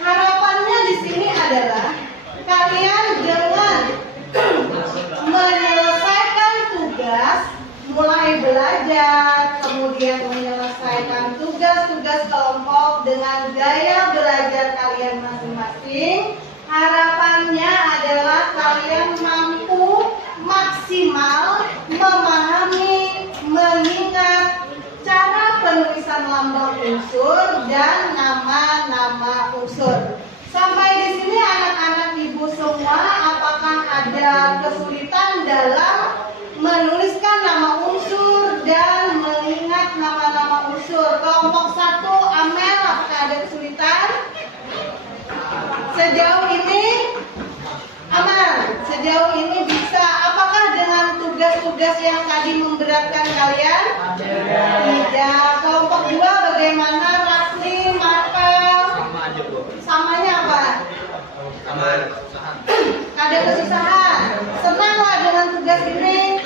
Harapannya di sini adalah kalian dengan menyelesaikan tugas, mulai belajar, kemudian menyelesaikan tugas-tugas kelompok dengan gaya belajar kalian masing-masing. Harapannya adalah kalian mampu maksimal memahami, mengingat cara penulisan lambang unsur dan nama-nama unsur. Sampai di sini anak-anak ibu semua, apakah ada kesulitan dalam menuliskan nama unsur dan mengingat nama-nama unsur? Kelompok 1, Amel, apakah ada kesulitan? Sejauh ini, Amel, sejauh ini bisa. Apakah dengan tugas-tugas yang tadi memberatkan kalian? Tidak. Kelompok 2 bagaimana? Rafli, Marvel? Samanya apa? Ada kesusahan. Senanglah dengan tugas ini.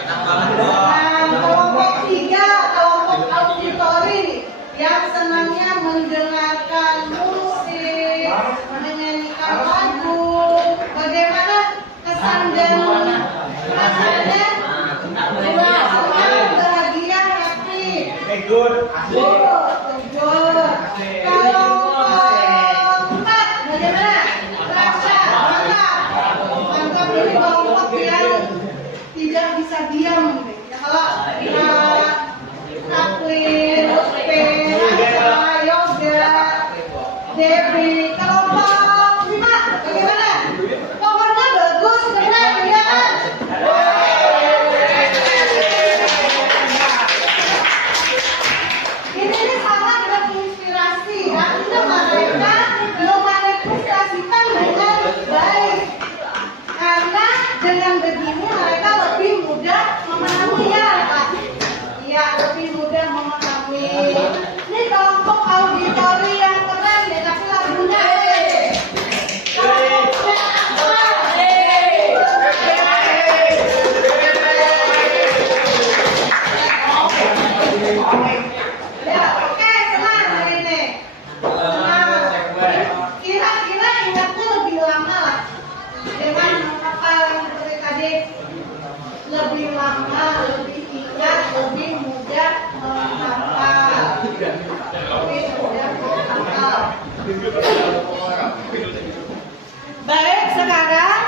Kelompok 3, kelompok auditori yang senangnya mendengarkan musik, menyanyikan lagu. Bagaimana kesan dan rasanya? Senang, bahagia, happy. Good. Kelompok 4 bagaimana? Rasa mantap ini kelompok yang tidak bisa diam. Ya, kalau Takwin, Yoga, Debbie, kelompok 5 lebih lama, lebih ingat, lebih mudah menghafal. Lebih mudah menghafal. Baik, sekarang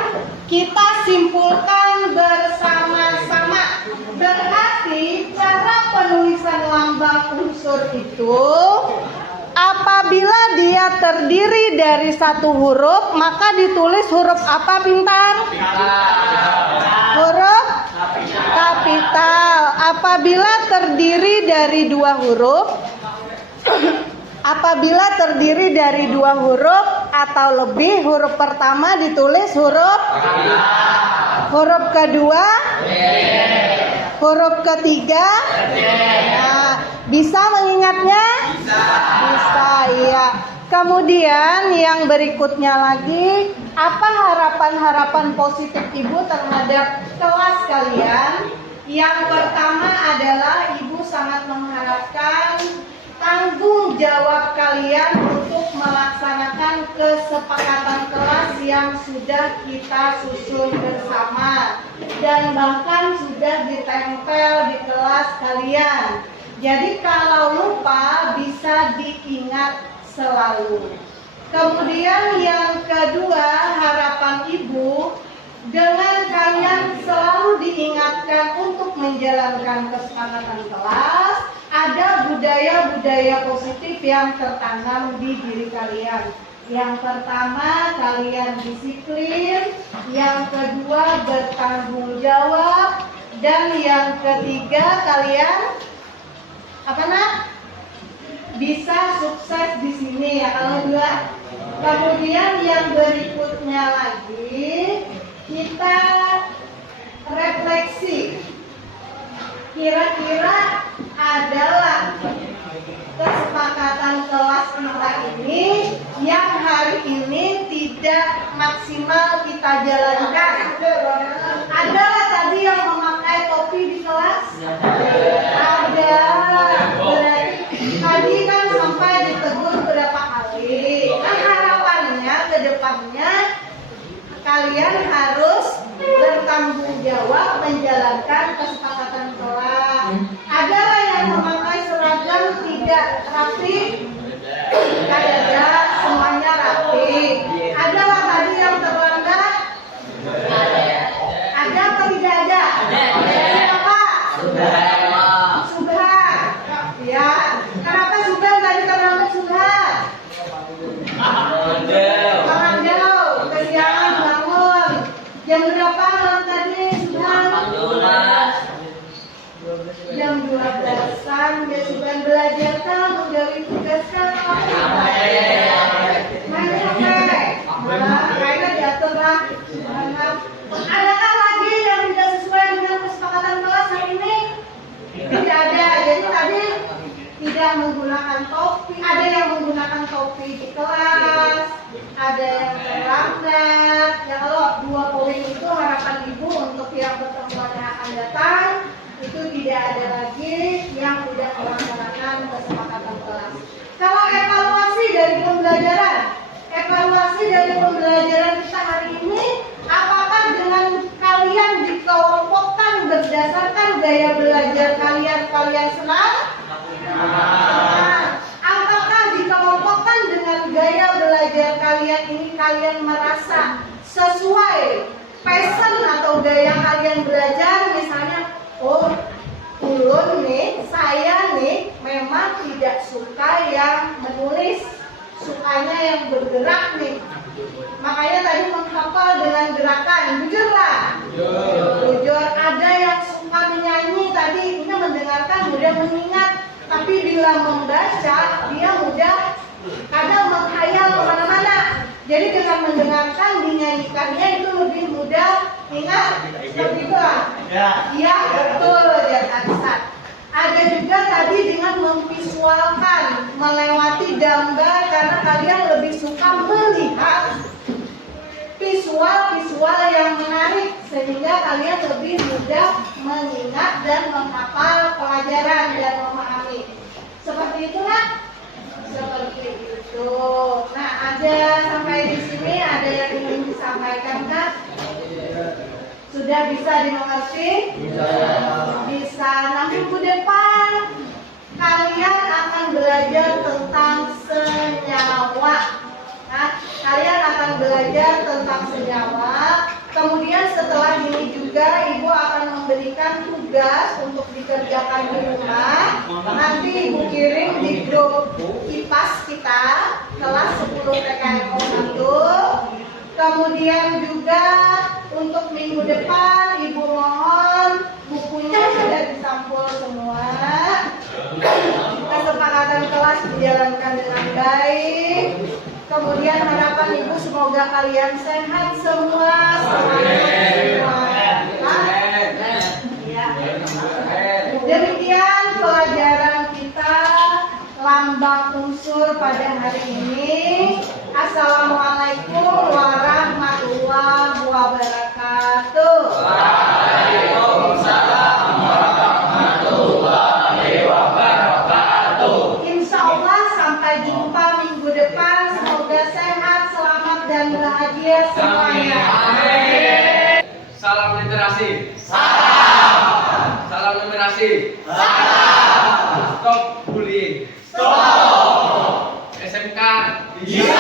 kita simpulkan bersama-sama. Berarti cara penulisan lambang unsur itu apabila dia terdiri dari satu huruf, maka ditulis huruf apa, Bintang? Huruf kapital. Apabila terdiri dari dua huruf, apabila terdiri dari dua huruf atau lebih, huruf pertama ditulis huruf, huruf kedua, huruf ketiga. Nah, bisa mengingatnya? Bisa, iya. Kemudian yang berikutnya lagi, apa harapan-harapan positif Ibu terhadap kelas kalian? Yang pertama adalah Ibu sangat mengharapkan tanggung jawab kalian untuk melaksanakan kesepakatan kelas yang sudah kita susun bersama dan bahkan sudah ditempel di kelas kalian. Jadi kalau lupa bisa diingat selalu. Kemudian yang kedua, harapan Ibu dengan kalian selalu diingatkan untuk menjalankan kesepakatan kelas, ada budaya-budaya positif yang tertanam di diri kalian. Yang pertama, kalian disiplin. Yang kedua, bertanggung jawab. Dan yang ketiga, kalian apa nak? Bisa sukses di sini ya kalau dua. Kemudian yang berikutnya lagi, kita refleksi. Kira-kira adalah kesepakatan kelas kita ini yang hari ini tidak maksimal kita jalankan. Adalah tadi yang memakai topi di kelas? Ada. Tadi kan sampai ditegur beberapa kali. Nah, harapannya ke depannya kalian harus bertanggung jawab menjalankan kesepakatan kelas. Adalah yang memakai seragam tidak rapi? Ada, semuanya rapi. Adalah tadi yang terlambat? Ada apa tidak ada? Siapa? Subhan. Ya. Kenapa Subhan tadi terlambat Subhan? Bangun jauh, kesiangan bangun. Jam berapa malam tadi Subhan? Jam 12-an. Ya Subhan belajar kan, menjauhi tugas kan? Main sampai kayaknya diatur lah. Adakah lagi yang tidak sesuai dengan kesepakatan kelas hari ini? Tidak ada. Jadi tadi tidak menggunakan topi. Ada yang menggunakan topi di kelas, ada yang terlambat. Ya kalau 2 poin itu harapan Ibu untuk yang pertemuan yang akan datang itu tidak ada lagi yang tidak melaksanakan kesepakatan kelas. Kalau evaluasi dari pembelajaran kita hari ini, apakah dengan kalian dikelompokkan berdasarkan gaya belajar kalian senang? Apakah dikelompokkan dengan gaya belajar kalian ini kalian merasa sesuai passion atau gaya kalian belajar? Misalnya, oh ulun nih, saya nih memang tidak suka yang menulis, sukanya yang bergerak nih. Makanya tadi menghafal dengan gerakan, jujur lah. Jujur. Ada yang suka menyanyi tadi, ini mendengarkan mudah mengingat, tapi bila membaca dia mudah kadang menghayal kemana-mana. Jadi dengan mendengarkan dinyanyikannya itu lebih mudah ingat. Seperti itu lah. Iya betul ya Arisan. Ada juga tadi dengan memvisualkan, melewati gambar karena kalian lebih suka melihat visual yang menarik sehingga kalian lebih mudah mengingat dan menghafal pelajaran dan memahami. Seperti itulah. Seperti itu. Nah, ada sampai di sini ada yang ingin disampaikan Kak? Sudah. Sudah bisa dimengerti? Bisa. Nah, minggu depan kalian akan belajar tentang senyawa. Nah, kalian akan belajar tentang senyawa. Kemudian setelah ini juga Ibu akan memberikan tugas untuk dikerjakan di rumah. Nanti Ibu kirim di grup IPAS kita kelas 10 PKNO 1. Kemudian juga untuk minggu depan Ibu mohon bukunya sudah disampul semua. Kesepakatan kelas dijalankan dengan baik. Kemudian harapan Ibu semoga kalian sehat semua, semangat semua. Ya. Demikian pelajaran kita lambang unsur pada hari ini. Assalamualaikum warahmatullahi wabarakatuh. Waalaikumsalam warahmatullahi wabarakatuh. Insya Allah sampai jumpa minggu depan. Semoga sehat, selamat dan bahagia semuanya. Salam literasi. Salam. Salam literasi. Salam. Stop bullying. Stop. SMK. Bisa.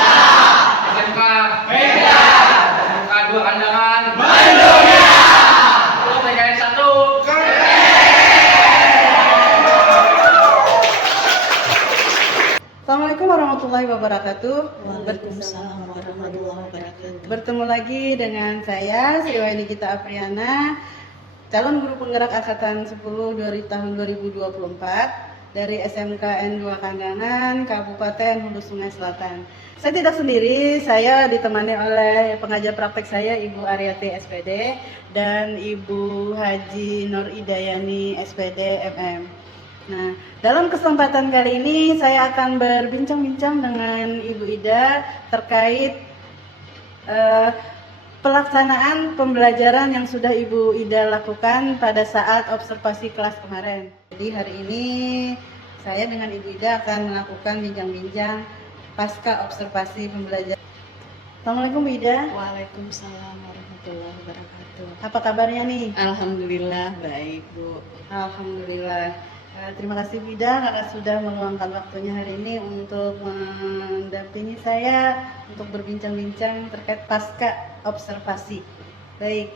SMK. Beda. SMK 2 Kandangan. Bandungnya. Lo PKN 1. Assalamualaikum warahmatullahi wabarakatuh. Waalaikumsalam warahmatullahi wabarakatuh. Bertemu lagi dengan saya Sri Wahyuni Gita Apriana, calon guru penggerak angkatan 10 dari tahun 2024 dari SMKN 2 Kandangan, Kabupaten Hulu Sungai Selatan. Saya tidak sendiri, saya ditemani oleh pengajar praktek saya Ibu Aryati SPD dan Ibu Haji Nur Idayani SPD MM. Nah, dalam kesempatan kali ini saya akan berbincang-bincang dengan Ibu Ida terkait pelaksanaan pembelajaran yang sudah Ibu Ida lakukan pada saat observasi kelas kemarin. Jadi hari ini saya dengan Ibu Ida akan melakukan bincang-bincang pasca observasi pembelajaran. Assalamualaikum Bu Ida. Waalaikumsalam warahmatullahi wabarakatuh. Apa kabarnya nih? Alhamdulillah baik, Bu. Alhamdulillah. Terima kasih Bu Ida karena sudah meluangkan waktunya hari ini untuk mendampingi saya untuk berbincang-bincang terkait pasca observasi. Baik,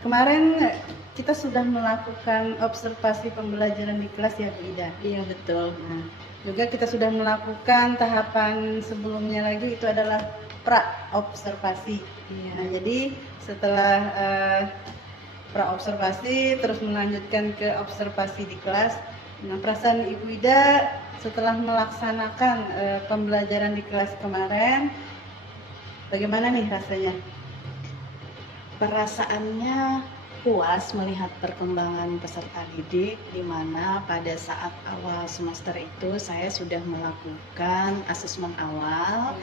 kemarin kita sudah melakukan observasi pembelajaran di kelas ya Bu Ida. Iya, betul. Nah, juga kita sudah melakukan tahapan sebelumnya lagi, itu adalah pra-observasi. Iya. Nah, jadi setelah pra-observasi terus melanjutkan ke observasi di kelas. Nah, perasaan Ibu Ida setelah melaksanakan pembelajaran di kelas kemarin, bagaimana nih rasanya? Perasaannya puas melihat perkembangan peserta didik, di mana pada saat awal semester itu saya sudah melakukan asesmen awal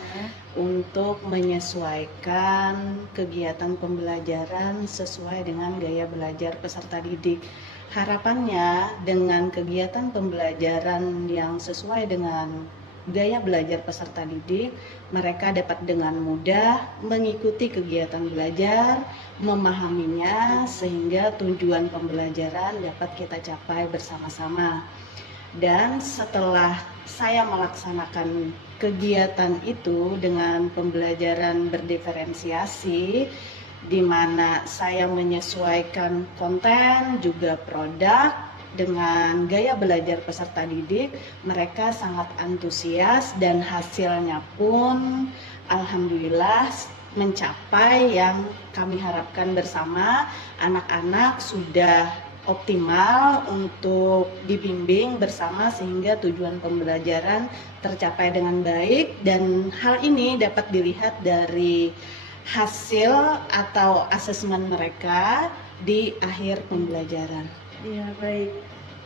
untuk menyesuaikan kegiatan pembelajaran sesuai dengan gaya belajar peserta didik. Harapannya dengan kegiatan pembelajaran yang sesuai dengan gaya belajar peserta didik, mereka dapat dengan mudah mengikuti kegiatan belajar, memahaminya, sehingga tujuan pembelajaran dapat kita capai bersama-sama. Dan setelah saya melaksanakan kegiatan itu dengan pembelajaran berdiferensiasi, di mana saya menyesuaikan konten juga produk dengan gaya belajar peserta didik, mereka sangat antusias dan hasilnya pun alhamdulillah mencapai yang kami harapkan bersama. Anak-anak sudah optimal untuk dibimbing bersama sehingga tujuan pembelajaran tercapai dengan baik, dan hal ini dapat dilihat dari hasil atau asesmen mereka di akhir pembelajaran. Iya, baik.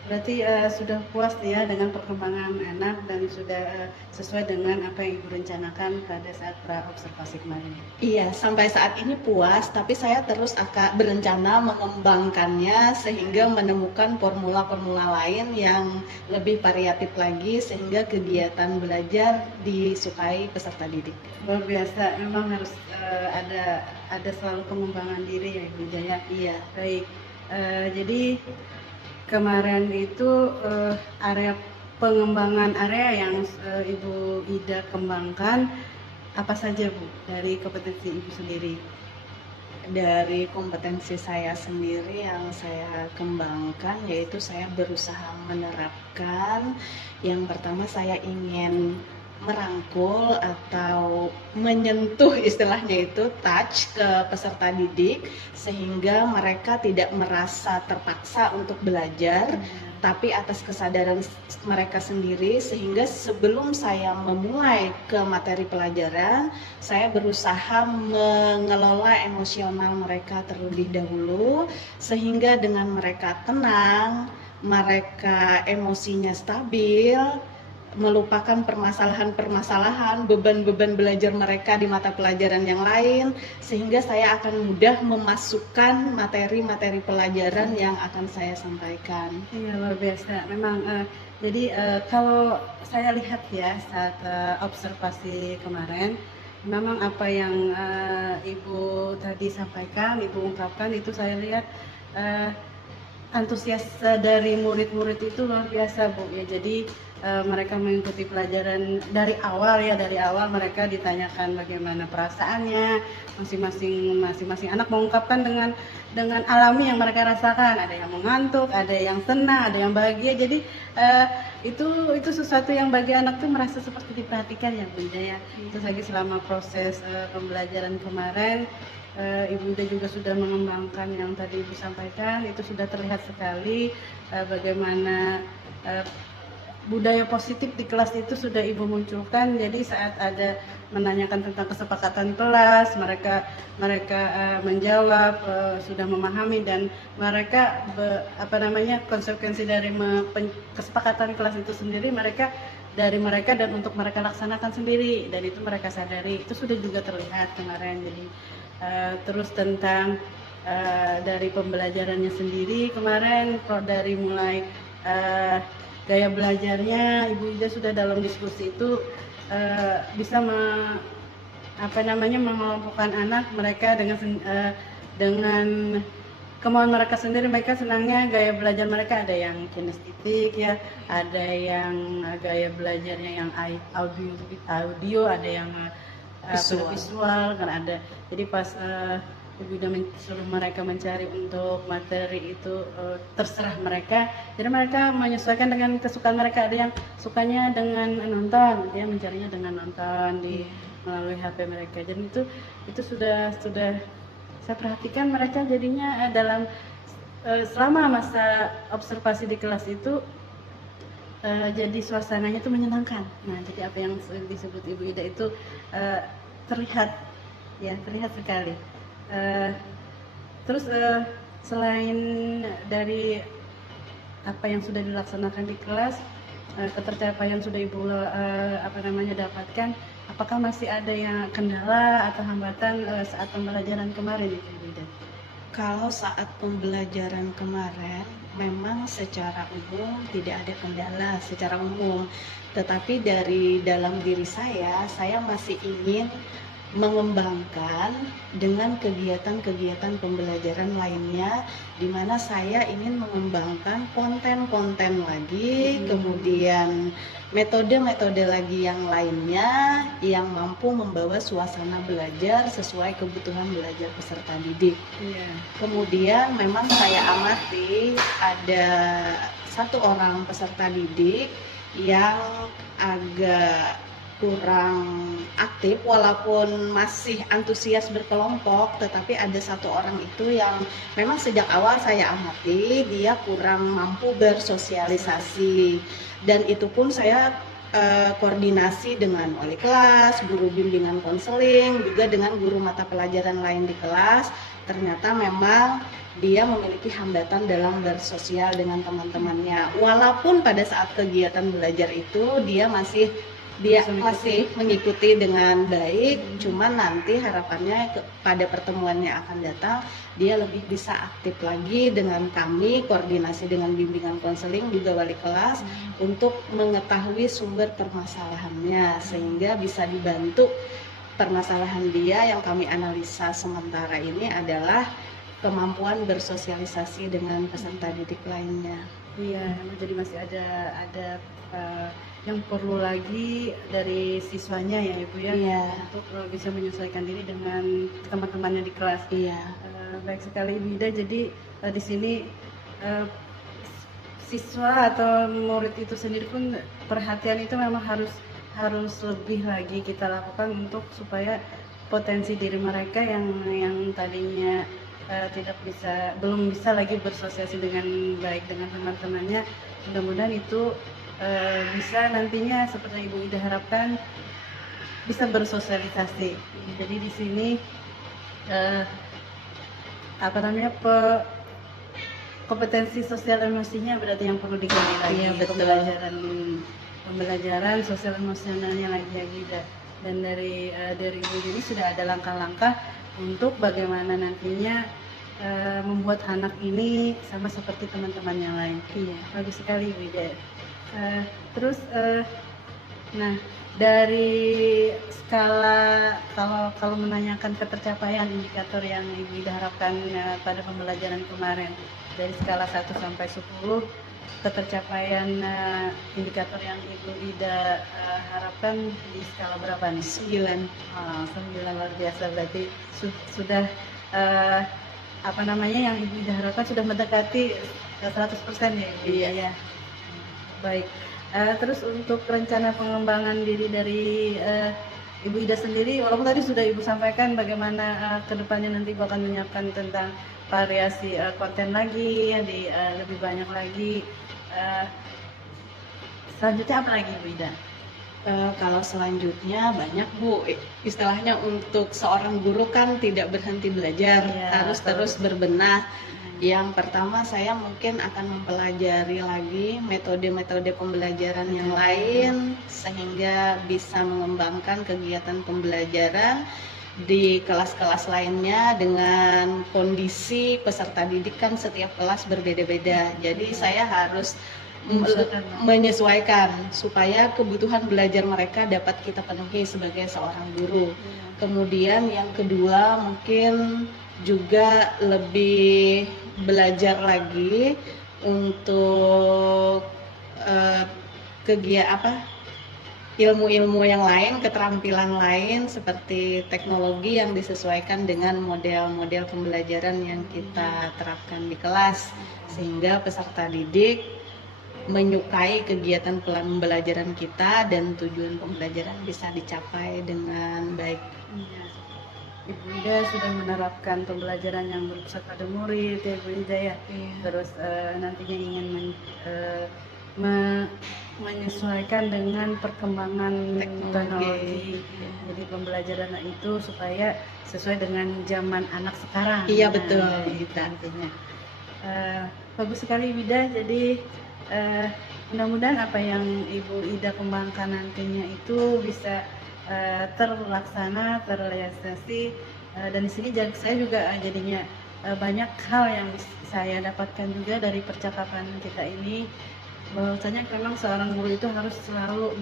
Berarti sudah puas ya dengan perkembangan anak dan sudah sesuai dengan apa yang Ibu rencanakan pada saat pra-observasi kemarin. Iya, sampai saat ini puas, tapi saya terus akan berencana mengembangkannya sehingga menemukan formula-formula lain yang lebih variatif lagi sehingga kegiatan belajar disukai peserta didik. Luar biasa, memang harus ada ada selalu pengembangan diri ya Ibu Jaya. Iya. Baik, jadi kemarin itu area pengembangan area yang Ibu Ida kembangkan apa saja Bu dari kompetensi Ibu sendiri? Dari kompetensi saya sendiri yang saya kembangkan yaitu saya berusaha menerapkan, yang pertama saya ingin merangkul atau menyentuh, istilahnya itu touch, ke peserta didik sehingga mereka tidak merasa terpaksa untuk belajar, tapi atas kesadaran mereka sendiri, sehingga sebelum saya memulai ke materi pelajaran, saya berusaha mengelola emosional mereka terlebih dahulu, sehingga dengan mereka tenang, mereka emosinya stabil, melupakan permasalahan-permasalahan, beban-beban belajar mereka di mata pelajaran yang lain, sehingga saya akan mudah memasukkan materi-materi pelajaran yang akan saya sampaikan. Iya, luar biasa. Memang jadi kalau saya lihat ya saat observasi kemarin, memang apa yang Ibu tadi sampaikan, Ibu ungkapkan itu saya lihat antusias dari murid-murid itu luar biasa Bu ya. Jadi mereka mengikuti pelajaran dari awal mereka ditanyakan bagaimana perasaannya, masing-masing anak mengungkapkan dengan alami yang mereka rasakan. Ada yang mengantuk, ada yang senang, ada yang bahagia. Jadi itu sesuatu yang bagi anak tuh merasa seperti diperhatikan ya Bunda ya. Terus lagi selama proses pembelajaran kemarin, Ibu Ida juga sudah mengembangkan yang tadi Ibu sampaikan, itu sudah terlihat sekali bagaimana budaya positif di kelas itu sudah Ibu munculkan. Jadi saat ada menanyakan tentang kesepakatan kelas, mereka menjawab, sudah memahami, dan mereka konsekuensi dari kesepakatan kelas itu sendiri dari mereka dan untuk mereka laksanakan sendiri, dan itu mereka sadari, itu sudah juga terlihat kemarin. Jadi terus tentang dari pembelajarannya sendiri kemarin, dari mulai gaya belajarnya, Ibu Ida sudah dalam diskusi itu bisa mengelompokkan anak mereka dengan kemauan mereka sendiri. Mereka senangnya gaya belajar mereka ada yang kinestetik ya, ada yang gaya belajarnya yang audio, ada yang visual kan ada. Jadi pas Ibu Ida suruh mereka mencari untuk materi itu, terserah mereka. Jadi mereka menyesuaikan dengan kesukaan mereka. Ada yang sukanya dengan nonton, dia mencarinya dengan nonton melalui HP mereka. Jadi itu sudah saya perhatikan mereka jadinya dalam selama masa observasi di kelas itu jadi suasananya itu menyenangkan. Nah, jadi apa yang disebut Ibu Ida itu terlihat sekali. Terus selain dari apa yang sudah dilaksanakan di kelas, ketercapaian yang sudah Ibu dapatkan, apakah masih ada yang kendala atau hambatan saat pembelajaran kemarin Ibu Ida? Kalau saat pembelajaran kemarin memang secara umum tidak ada kendala secara umum, tetapi dari dalam diri saya masih ingin mengembangkan dengan kegiatan-kegiatan pembelajaran lainnya, di mana saya ingin mengembangkan konten-konten lagi, kemudian metode-metode lagi yang lainnya yang mampu membawa suasana belajar sesuai kebutuhan belajar peserta didik. Kemudian memang saya amati ada satu orang peserta didik yang agak kurang aktif, walaupun masih antusias berkelompok, tetapi ada satu orang itu yang memang sejak awal saya amati dia kurang mampu bersosialisasi, dan itu pun saya koordinasi dengan wali kelas, guru bimbingan konseling, juga dengan guru mata pelajaran lain di kelas. Ternyata memang dia memiliki hambatan dalam bersosial dengan teman-temannya, walaupun pada saat kegiatan belajar itu dia masih mengikuti dengan baik, cuman nanti harapannya pada pertemuan yang akan datang dia lebih bisa aktif lagi dengan kami, koordinasi dengan bimbingan konseling juga wali kelas untuk mengetahui sumber permasalahannya, sehingga bisa dibantu permasalahan dia yang kami analisa sementara ini adalah kemampuan bersosialisasi dengan peserta didik lainnya. Iya, jadi masih ada yang perlu lagi dari siswanya ya Ibu ya, Iya. untuk bisa menyesuaikan diri dengan teman-temannya di kelas. Iya. Baik sekali Ibu Ida. Jadi di sini siswa atau murid itu sendiri pun perhatian itu memang harus lebih lagi kita lakukan untuk supaya potensi diri mereka yang tadinya belum bisa lagi bersosialisasi dengan baik dengan teman-temannya, mudah-mudahan itu bisa nantinya seperti Ibu Ida harapkan bisa bersosialisasi. Jadi di sini kompetensi sosial emosinya berarti yang perlu digali lagi. Iya, betul. Pembelajaran sosial emosionalnya lagi. Dan dari Ibu ini sudah ada langkah-langkah untuk bagaimana nantinya membuat anak ini sama seperti teman-teman yang lain. Iya. Bagus sekali Ibu Ida. Terus nah, dari skala kalau menanyakan ketercapaian indikator yang Ibu Ida harapkan pada pembelajaran kemarin, dari skala 1 sampai 10, ketercapaian indikator yang Ibu Ida harapkan di skala berapa nih? 9. 9, luar biasa. Berarti sudah yang Ibu Ida harapkan sudah mendekati 100% ya Ibu? Iya. Baik. Terus untuk rencana pengembangan diri dari Ibu Ida sendiri, walaupun tadi sudah Ibu sampaikan bagaimana kedepannya nanti Ibu akan menyiapkan tentang variasi konten lagi, lebih banyak lagi. Selanjutnya apa lagi Ibu Ida? Kalau selanjutnya banyak Bu, istilahnya untuk seorang guru kan tidak berhenti belajar, Iya, harus terus berbenah. Yang pertama saya mungkin akan mempelajari lagi metode-metode pembelajaran yang lain sehingga bisa mengembangkan kegiatan pembelajaran di kelas-kelas lainnya dengan kondisi peserta didik kan setiap kelas berbeda-beda. Jadi saya harus menyesuaikan supaya kebutuhan belajar mereka dapat kita penuhi sebagai seorang guru. Kemudian yang kedua mungkin juga lebih belajar lagi untuk ilmu-ilmu yang lain, keterampilan lain seperti teknologi yang disesuaikan dengan model-model pembelajaran yang kita terapkan di kelas sehingga peserta didik menyukai kegiatan pembelajaran kita dan tujuan pembelajaran bisa dicapai dengan baik. Ibu Ida sudah menerapkan pembelajaran yang berpusat pada murid ya Ibu Ida ya. Terus nantinya ingin menyesuaikan dengan perkembangan teknologi. Jadi pembelajaran itu supaya sesuai dengan zaman anak sekarang. Iya betul. Gitu nantinya. Bagus sekali Ibu Ida. Jadi mudah-mudahan apa yang Ibu Ida kembangkan nantinya itu bisa terlaksana, terrealisasi, dan di sini saya juga jadinya banyak hal yang saya dapatkan juga dari percakapan kita ini, bahwasanya memang seorang guru itu harus selalu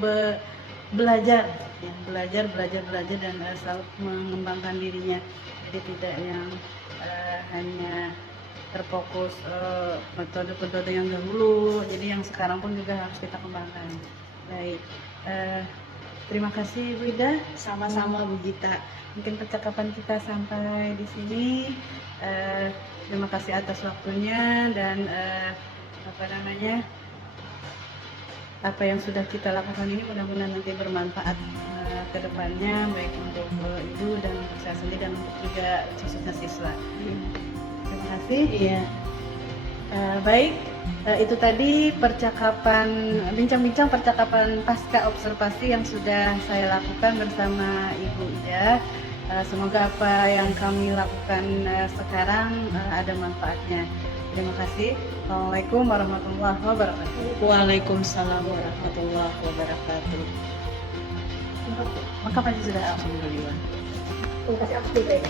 belajar dan selalu mengembangkan dirinya, jadi tidak yang hanya terfokus metode-metode yang dahulu, jadi yang sekarang pun juga harus kita kembangkan. Baik. Terima kasih Bu Ida. Sama-sama Bu Gita. Mungkin percakapan kita sampai di sini. Terima kasih atas waktunya dan apa yang sudah kita lakukan ini mudah-mudahan nanti bermanfaat ke depannya, baik untuk Ibu dan untuk saya sendiri dan untuk juga khususnya siswa. Terima kasih. Iya. Baik. Itu tadi bincang-bincang percakapan pasca observasi yang sudah saya lakukan bersama Ibu Ida. Semoga apa yang kami lakukan sekarang ada manfaatnya. Terima kasih. Assalamualaikum warahmatullahi wabarakatuh. Waalaikumsalam warahmatullahi wabarakatuh. Maka pasti sudah alhamdulillah. Terima kasih.